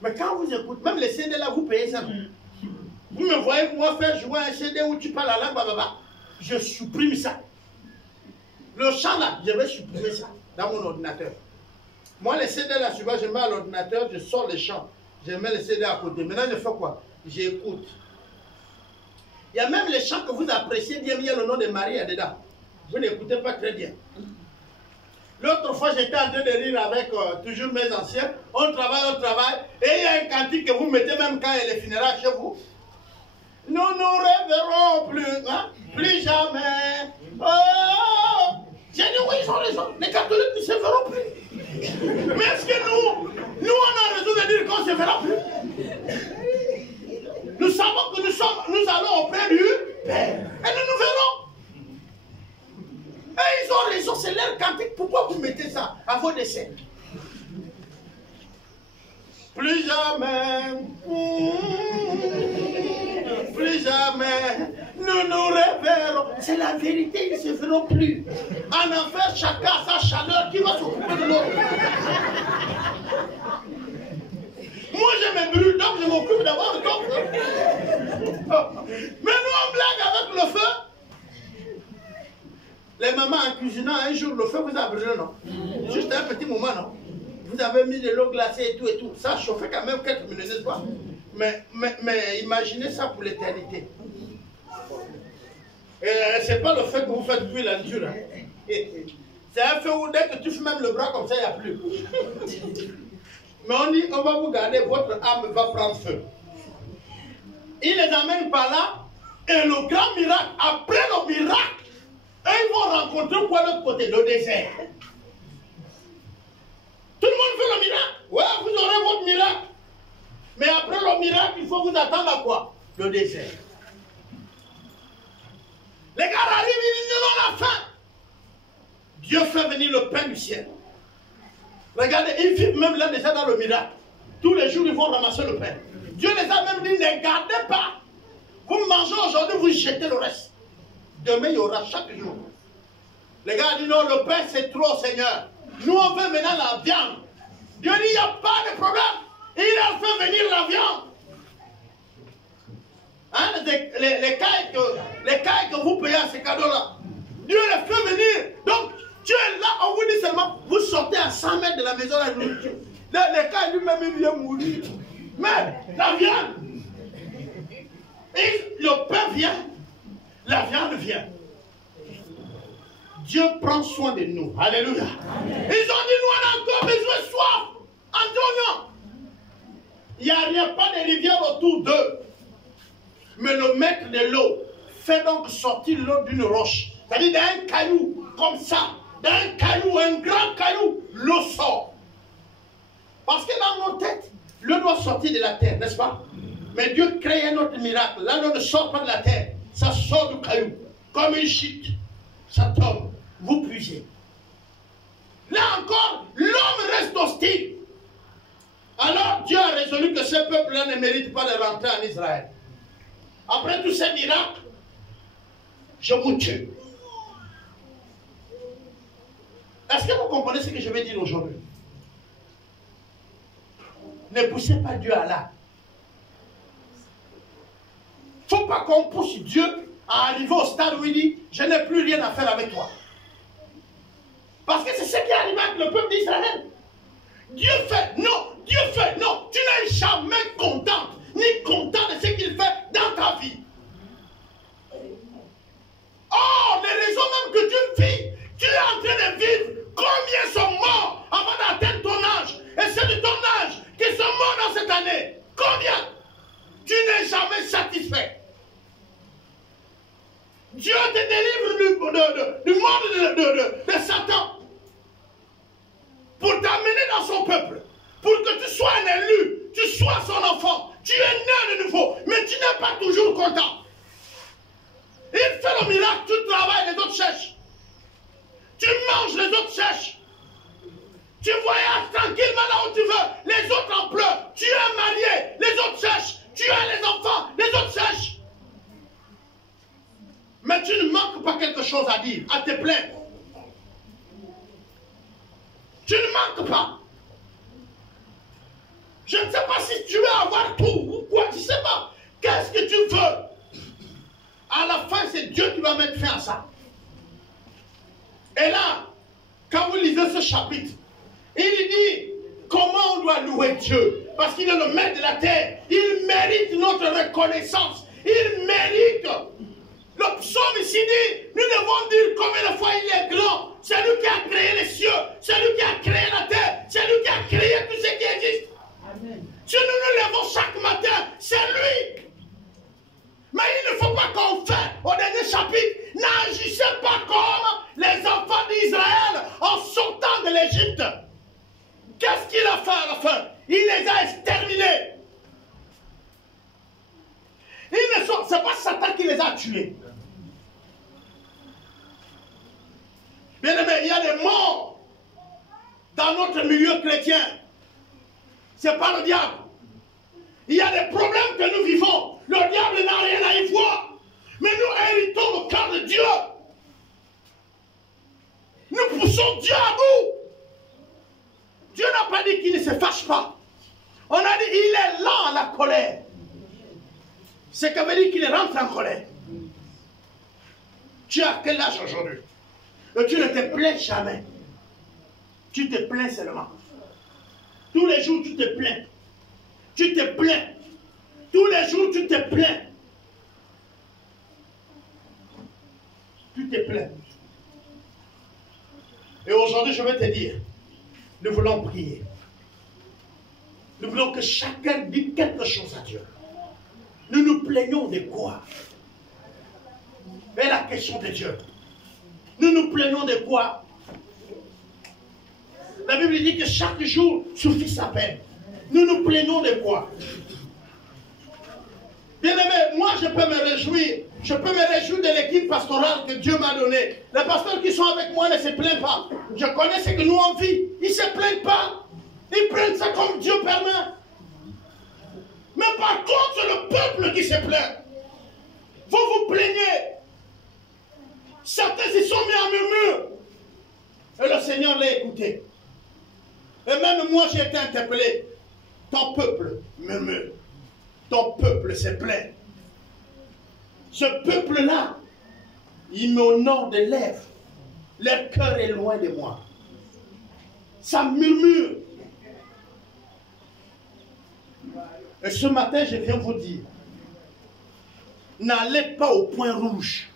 Mais quand vous écoutez, même les CD là, vous payez ça. Vous me voyez moi faire jouer un CD où tu parles la langue, je supprime ça. Le chant là, je vais supprimer ça dans mon ordinateur. Moi, les CD là, souvent, je mets à l'ordinateur, je sors les chants. Je mets les CD à côté. Maintenant, je fais quoi? J'écoute. Il y a même les chants que vous appréciez bien, il y a le nom de Marie dedans. Vous n'écoutez pas très bien. L'autre fois, j'étais en train de rire avec toujours mes anciens. On travaille, et il y a un cantique que vous mettez même quand il y a les funérailles chez vous. Nous nous reverrons plus, hein? Plus jamais. Oh! J'ai dit oui, ils ont raison. Les catholiques ne se verront plus. Mais est-ce que nous on a raison de dire qu'on ne se verra plus? Nous savons que nous allons auprès du Père. Et nous nous verrons. Et ils ont raison, c'est leur cantique. Pourquoi vous mettez ça à vos décès? Plus jamais, plus jamais, nous nous reverrons. C'est la vérité, ils ne se verront plus. En enfer, chacun a sa chaleur qui va s'occuper de l'autre. Moi, je me brûle, donc je m'occupe d'abord de ton feu. Mais nous, on blague avec le feu. Les mamans en cuisinant, un jour, le feu vous a brûlé, non? Juste un petit moment, non? Vous avez mis de l'eau glacée et tout. Ça chauffait quand même quelques minutes, n'est-ce pas? Mais imaginez ça pour l'éternité. C'est pas le fait que vous faites cuire la nature. Hein? C'est un feu où dès que tu fais même le bras comme ça, il n'y a plus. Mais on dit, on va vous garder, votre âme va prendre feu. Il les amène par là, et le grand miracle, après le miracle, eux, ils vont rencontrer quoi de l'autre côté? Le désert. Tout le monde fait le miracle. Ouais, vous aurez votre miracle. Mais après le miracle, il faut vous attendre à quoi? Le désert. Les gars arrivent, ils ont la faim. Dieu fait venir le pain du ciel. Regardez, ils vivent même là déjà dans le miracle. Tous les jours, ils vont ramasser le pain. Dieu les a même dit, ne gardez pas. Vous mangez aujourd'hui, vous jetez le reste. Demain, il y aura chaque jour. Les gars disent, non, le pain, c'est trop, Seigneur. Nous, on veut maintenant la viande. Dieu dit, il n'y a pas de problème. Il a fait venir la viande. Hein, les cailles que vous payez à ces cadeaux-là. Dieu les fait venir. Donc, Dieu est là, on vous dit seulement, vous sortez à 100 mètres de la maison la nourriture. Les cailles lui-même, il vient mourir. Mais la viande, et le pain vient, la viande vient. Dieu prend soin de nous. Alléluia. Amen. Ils ont dit, nous, on a encore besoin de soif. Antonio. Il n'y a rien, pas de rivière autour d'eux. Mais le maître de l'eau fait donc sortir l'eau d'une roche. C'est-à-dire d'un caillou, comme ça. D'un caillou, un grand caillou, l'eau sort. Parce que dans nos têtes, l'eau doit sortir de la terre, n'est-ce pas? Mais Dieu crée un autre miracle. Là, l'eau ne sort pas de la terre. Ça sort du caillou. Comme une chute. Ça tombe. Vous puisez. Là encore, l'homme reste hostile. Alors Dieu a résolu que ce peuple-là ne mérite pas de rentrer en Israël. Après tous ces miracles, je vous tue. Est-ce que vous comprenez ce que je vais dire aujourd'hui? Ne poussez pas Dieu à là. Il ne faut pas qu'on pousse Dieu à arriver au stade où il dit, je n'ai plus rien à faire avec toi. Parce que c'est ce qui est arrivé avec le peuple d'Israël. Dieu fait, non, tu n'es jamais contente, ni content de ce qu'il fait dans ta vie. Oh, les raisons même que tu vis, tu es en train de vivre, combien sont morts avant d'atteindre ton âge? Et c'est de ton âge qui sont morts dans cette année. Combien? Tu n'es jamais satisfait. Dieu te délivre du monde de Satan pour t'amener dans son peuple, pour que tu sois un élu, tu sois son enfant, tu es né de nouveau, mais tu n'es pas toujours content. Il fait le miracle, tu travailles, les autres cherchent. Tu manges, les autres cherchent. Tu voyages tranquillement là où tu veux, les autres en pleurent. Tu es marié, les autres cherchent. Tu as les enfants, les autres cherchent. Mais tu ne manques pas quelque chose à dire, à te plaindre. Tu ne manques pas. Je ne sais pas si tu veux avoir tout ou quoi, je ne sais pas. Qu'est-ce que tu veux? À la fin, c'est Dieu qui va mettre fin à ça. Et là, quand vous lisez ce chapitre, il dit comment on doit louer Dieu. Parce qu'il est le maître de la terre. Il mérite notre reconnaissance. Il mérite. Le psaume ici dit, nous devons dire combien de fois il est grand. C'est lui qui a créé les cieux. C'est lui qui a créé la terre. C'est lui qui a créé tout ce qui existe. Amen. Si nous nous levons chaque matin, c'est lui. Mais il ne faut pas qu'on fasse au dernier chapitre. N'agissez pas comme les enfants d'Israël en sortant de l'Égypte. Qu'est-ce qu'il a fait à la fin? Il les a exterminés. Ce n'est pas Satan qui les a tués. Bien aimé, il y a des morts dans notre milieu chrétien. Ce n'est pas le diable. Il y a des problèmes que nous vivons. Le diable n'a rien à y voir. Mais nous héritons le cœur de Dieu. Nous poussons Dieu à bout. Dieu n'a pas dit qu'il ne se fâche pas. On a dit il est lent à la colère. Ce qui veut dire qu'il rentre en colère. Tu as quel âge aujourd'hui? Et tu ne te plains jamais. Tu te plains seulement. Tous les jours tu te plains. Tu te plains. Tous les jours tu te plains. Tu te plains. Et aujourd'hui je vais te dire, nous voulons prier. Nous voulons que chacun dise quelque chose à Dieu. Nous nous plaignons de quoi? Et la question de Dieu. Nous nous plaignons de quoi? La Bible dit que chaque jour suffit sa peine. Nous nous plaignons de quoi? Bien aimé, moi je peux me réjouir. Je peux me réjouir de l'équipe pastorale que Dieu m'a donnée. Les pasteurs qui sont avec moi ne se plaignent pas. Je connais ce que nous on vit. Ils ne se plaignent pas. Ils prennent ça comme Dieu permet. Mais par contre, c'est le peuple qui se plaint. Vous vous plaignez. Certains s'y sont mis à murmure. Et le Seigneur l'a écouté. Et même moi, j'ai été interpellé. Ton peuple murmure. Ton peuple se plaint. Ce peuple-là, il m'honore des lèvres. Leur cœur est loin de moi. Ça murmure. Et ce matin, je viens vous dire, n'allez pas au point rouge.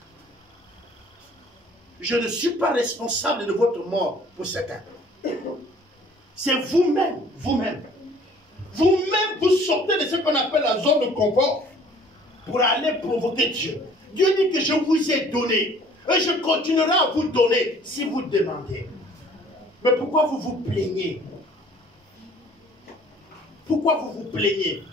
Je ne suis pas responsable de votre mort pour certains. C'est vous-même, vous-même. Vous-même, vous sortez de ce qu'on appelle la zone de confort pour aller provoquer Dieu. Dieu dit que je vous ai donné et je continuerai à vous donner si vous demandez. Mais pourquoi vous vous plaignez? Pourquoi vous vous plaignez?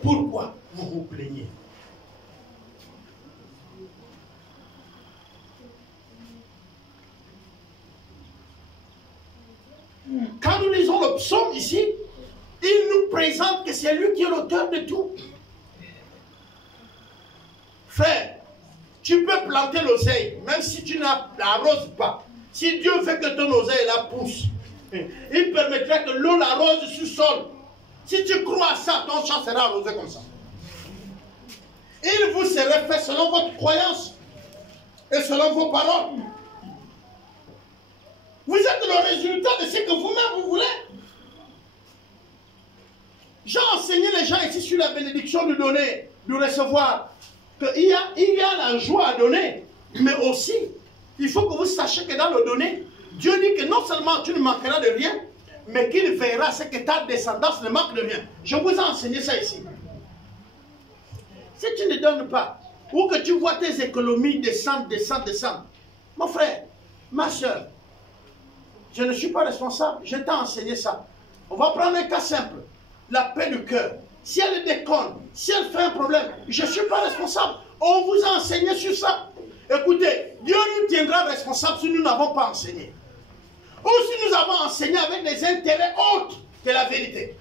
Pourquoi vous vous plaignez? Quand nous lisons le psaume ici, il nous présente que c'est lui qui est l'auteur de tout. Frère, tu peux planter l'oseille, même si tu n'arroses pas. Si Dieu veut que ton oseille la pousse, il permettra que l'eau l'arrose sur le sol. Si tu crois à ça, ton champ sera arrosé comme ça. Il vous sera fait selon votre croyance et selon vos paroles. Vous êtes le résultat de ce que vous-même vous voulez. J'ai enseigné les gens ici sur la bénédiction de donner, de recevoir. Il y a la joie à donner, mais aussi, il faut que vous sachiez que dans le donner, Dieu dit que non seulement tu ne manqueras de rien, mais qu'il verra ce que ta descendance ne manque de rien. Je vous ai enseigné ça ici. Si tu ne donnes pas, ou que tu vois tes économies descendre, mon frère, ma soeur, je ne suis pas responsable, je t'ai enseigné ça. On va prendre un cas simple, la paix du cœur. Si elle déconne, si elle fait un problème, je ne suis pas responsable. On vous a enseigné sur ça. Écoutez, Dieu nous tiendra responsable si nous n'avons pas enseigné. Ou si nous avons enseigné avec des intérêts autres que la vérité.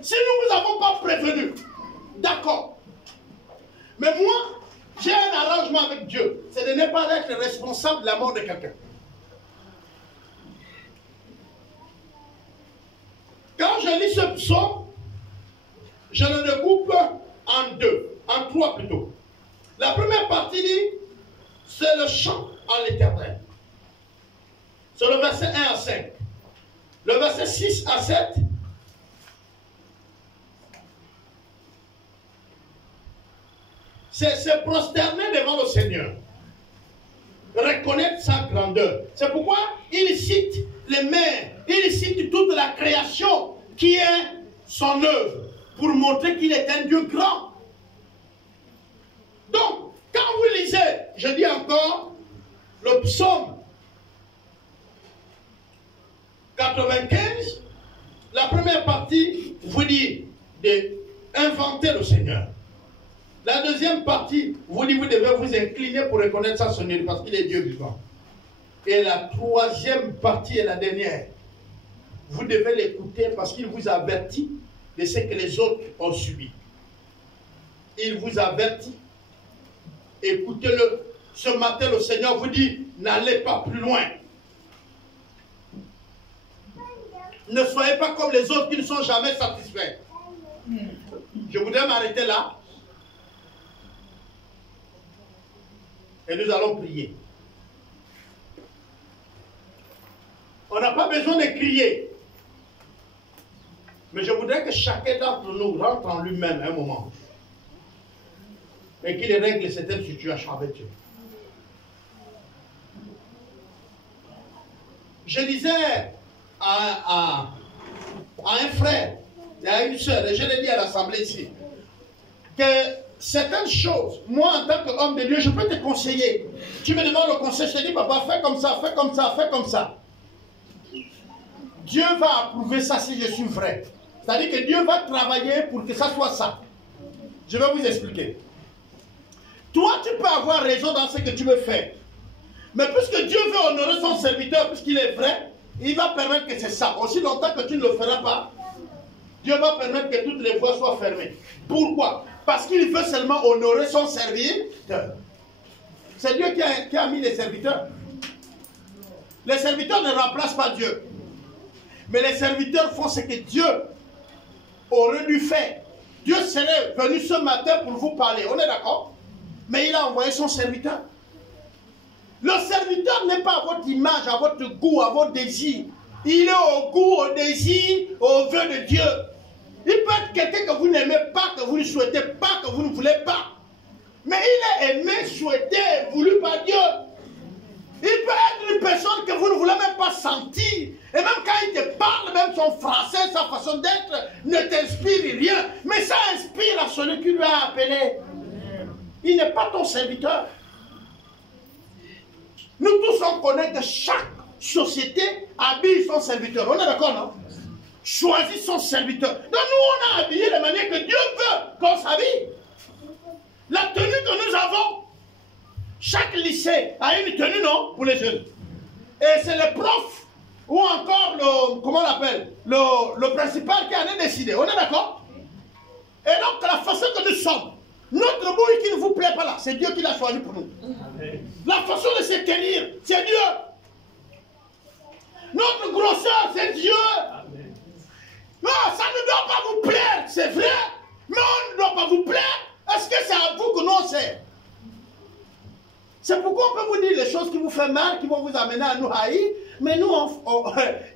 Si nous ne vous avons pas prévenu, d'accord. Mais moi, j'ai un arrangement avec Dieu. C'est de ne pas être responsable de la mort de quelqu'un. Quand je lis ce psaume, je le découpe en deux, en trois plutôt. La première partie dit, c'est le chant à l'Éternel. C'est le verset 1 à 5. Le verset 6 à 7, c'est se prosterner devant le Seigneur. Reconnaître sa grandeur. C'est pourquoi il cite les mers, il cite toute la création qui est son œuvre, pour montrer qu'il est un Dieu grand. Donc, quand vous lisez, je dis encore, le psaume 95, la première partie vous dit d'inventer le Seigneur. La deuxième partie vous dit vous devez vous incliner pour reconnaître sa Seigneur parce qu'il est Dieu vivant. Et la troisième partie et la dernière, vous devez l'écouter parce qu'il vous avertit de ce que les autres ont subi. Il vous avertit. Écoutez-le. Ce matin, le Seigneur vous dit, n'allez pas plus loin. Ne soyez pas comme les autres qui ne sont jamais satisfaits. Je voudrais m'arrêter là. Et nous allons prier. On n'a pas besoin de crier. Mais je voudrais que chacun d'entre nous rentre en lui-même un moment. Et qu'il règle certaines situations avec Dieu. Je disais à un frère et à une soeur, et je l'ai dit à l'assemblée ici, que certaines choses, moi en tant qu'homme de Dieu, je peux te conseiller. Tu me demandes le conseil, je te dis, papa, fais comme ça, fais comme ça, fais comme ça. Dieu va approuver ça si je suis vrai. C'est-à-dire que Dieu va travailler pour que ça soit ça. Je vais vous expliquer. Toi, tu peux avoir raison dans ce que tu veux faire. Mais puisque Dieu veut honorer son serviteur, puisqu'il est vrai, il va permettre que c'est ça. Aussi longtemps que tu ne le feras pas, Dieu va permettre que toutes les voies soient fermées. Pourquoi? Parce qu'il veut seulement honorer son serviteur. C'est Dieu qui a mis les serviteurs. Les serviteurs ne remplacent pas Dieu. Mais les serviteurs font ce que Dieu aurait dû faire. Dieu serait venu ce matin pour vous parler. On est d'accord? Mais il a envoyé son serviteur. Le serviteur n'est pas à votre image, à votre goût, à votre désir. Il est au goût, au désir, au vœu de Dieu. Il peut être quelqu'un que vous n'aimez pas, que vous ne souhaitez pas, que vous ne voulez pas. Mais il est aimé, souhaité, voulu par Dieu. Il peut être une personne que vous ne voulez même pas sentir. Et même quand il te parle, même son français, sa façon d'être, ne t'inspire rien. Mais ça inspire à celui qui lui a appelé. Il n'est pas ton serviteur. Nous tous, on connaît que chaque société habille son serviteur. On est d'accord, non? Choisit son serviteur. Donc nous, on a habillé de manière que Dieu veut qu'on s'habille. La tenue que nous avons, chaque lycée a une tenue, non? Pour les jeunes. Et c'est le prof ou encore le, comment on l'appelle, le principal qui en a décidé. On est d'accord? Et donc la façon que nous sommes, notre bouille qui ne vous plaît pas là, c'est Dieu qui l'a choisi pour nous. Amen. La façon de se tenir, c'est Dieu. Notre grosseur, c'est Dieu. Amen. Non, ça ne doit pas vous plaire, c'est vrai. Mais on ne doit pas vous plaire. Est-ce que c'est à vous que nous on sait? C'est pourquoi on peut vous dire les choses qui vous font mal, qui vont vous amener à nous haïr. Mais nous,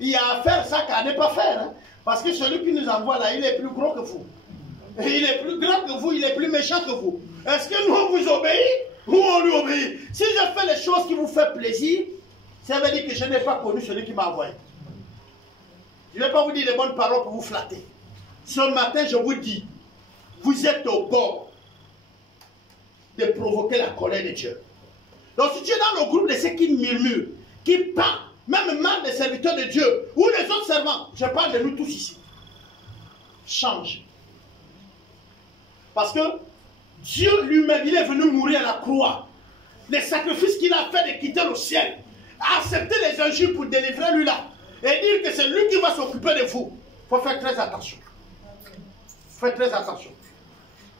il y a à faire ça qu'à ne pas faire. Hein. Parce que celui qui nous envoie là, il est plus gros que vous. Et il est plus grand que vous, il est plus méchant que vous. Est-ce que nous, on vous obéit ou on lui obéit? Si je fais les choses qui vous font plaisir, ça veut dire que je n'ai pas connu celui qui m'a envoyé. Je ne vais pas vous dire les bonnes paroles pour vous flatter. Ce matin, je vous dis, vous êtes au bord de provoquer la colère de Dieu. Donc si tu es dans le groupe de ceux qui murmurent, qui parlent, même mal des serviteurs de Dieu, ou des autres servants, je parle de nous tous ici, change. Parce que Dieu lui-même, il est venu mourir à la croix. Les sacrifices qu'il a fait de quitter le ciel, accepter les injures pour délivrer lui là, et dire que c'est lui qui va s'occuper de vous. Il faut faire très attention. Faites très attention.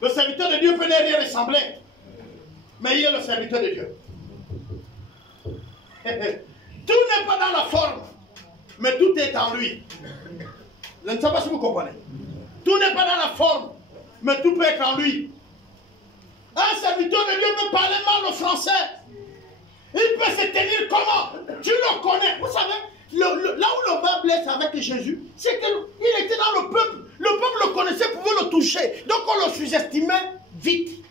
Le serviteur de Dieu peut ne rien ressembler, mais il est le serviteur de Dieu. Tout n'est pas dans la forme, mais tout est en lui. Je ne sais pas si vous comprenez. Tout n'est pas dans la forme, mais tout peut être en lui. Un serviteur de Dieu peut parler mal le français. Il peut se tenir comment? Tu le connais. Vous savez, là où le bas blesse avec Jésus, c'est qu'il était dans le peuple. Le peuple le connaissait, pouvait le toucher. Donc on le sous-estimait vite.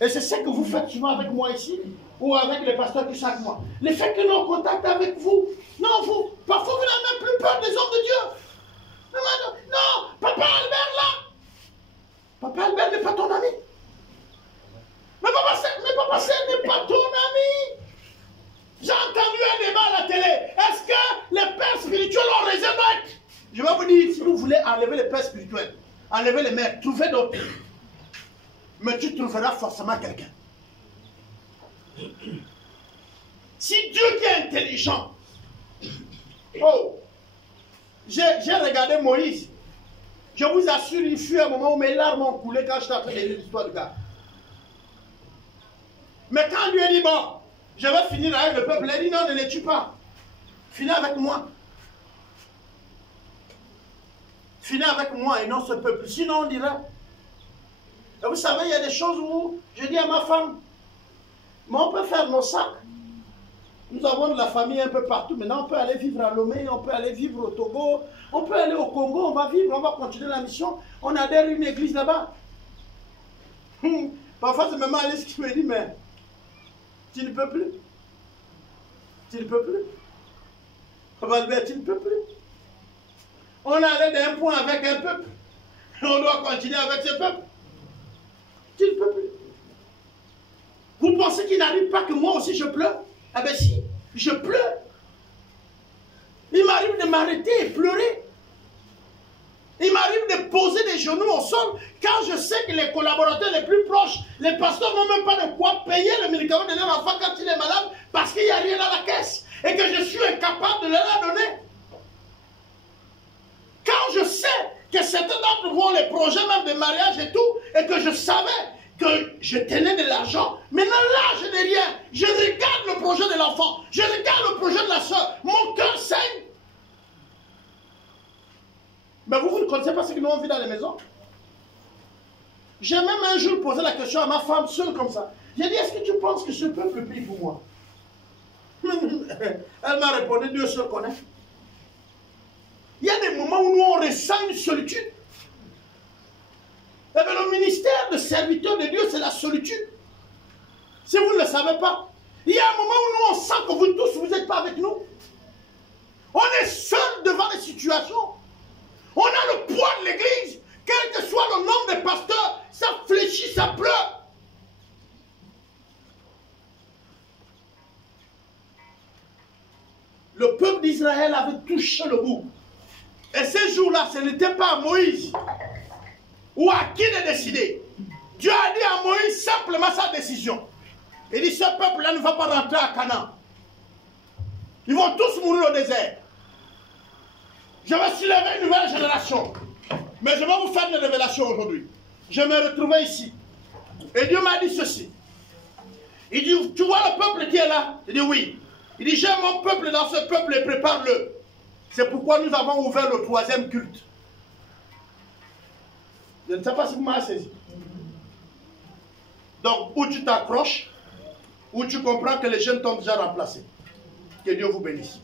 Et c'est ce que vous faites souvent avec moi ici, ou avec les pasteurs qui sont avec moi. Le fait que nous avons contact avec vous. Non, vous, parfois vous n'avez même plus peur des hommes de Dieu. Non, Papa Albert là. Papa Albert n'est pas ton ami. Mais Papa Serge n'est pas ton ami. J'ai entendu un débat à la télé. Est-ce que les pères spirituels ont raison d'être? Je vais vous dire, si vous voulez enlever les pères spirituels, enlever les mères, trouvez d'autres. Mais tu trouveras forcément quelqu'un. Si Dieu qui est intelligent, oh, j'ai regardé Moïse. Je vous assure, il fut un moment où mes larmes ont coulé quand je suis en train de lire l'histoire du gars. Mais quand Dieu dit, bon, je vais finir avec le peuple, il dit, non, ne les tue pas. Finis avec moi. Finis avec moi et non ce peuple. Sinon, on dira. Et vous savez, il y a des choses où je dis à ma femme, mais on peut faire nos sacs. Nous avons de la famille un peu partout. Maintenant, on peut aller vivre à Lomé, on peut aller vivre au Togo, on peut aller au Congo, on va vivre, on va continuer la mission. On adhère une église là-bas. Parfois, c'est même Alice qui me dit, mais tu ne peux plus. Tu ne peux plus. Albert, tu ne peux plus. On allait d'un point avec un peuple. On doit continuer avec ce peuple. Tu ne peux plus. Vous pensez qu'il n'arrive pas que moi aussi je pleure? Ah ben si, je pleure. Il m'arrive de m'arrêter et pleurer. Il m'arrive de poser des genoux au sol quand je sais que les collaborateurs les plus proches, les pasteurs n'ont même pas de quoi payer le médicament de leur enfant quand il est malade parce qu'il n'y a rien dans la caisse et que je suis incapable de leur donner. Quand je sais que certains d'entre vous ont les projets même de mariage et tout, et que je savais que je tenais de l'argent, maintenant là je n'ai rien. Je regarde le projet de l'enfant, je regarde le projet de la soeur, mon cœur saigne. Mais vous ne connaissez pas ce que nous avons vu dans les maisons. J'ai même un jour posé la question à ma femme, seule comme ça. J'ai dit, est-ce que tu penses que ce peuple prie pour moi? Elle m'a répondu, Dieu seul connaît. Il y a des moments où nous on ressent une solitude. Eh bien, le ministère de serviteur de Dieu, c'est la solitude. Si vous ne le savez pas, il y a un moment où nous on sent que vous tous, vous n'êtes pas avec nous. On est seul devant les situations. On a le poids de l'église. Quel que soit le nombre de pasteurs, ça fléchit, ça pleure. Le peuple d'Israël avait touché le bout. Et ces jours-là, ce n'était pas à Moïse ou à qui de décider. Dieu a dit à Moïse simplement sa décision. Il dit, ce peuple-là ne va pas rentrer à Canaan. Ils vont tous mourir au désert. Je vais soulever une nouvelle génération. Mais je vais vous faire une révélation aujourd'hui. Je me retrouvais ici. Et Dieu m'a dit ceci. Il dit, tu vois le peuple qui est là? Il dit, oui. Il dit, j'ai mon peuple dans ce peuple et prépare-le. C'est pourquoi nous avons ouvert le 3e culte. Je ne sais pas si vous m'avez saisi. Donc, où tu t'accroches, où tu comprends que les jeunes t'ont déjà remplacé. Que Dieu vous bénisse.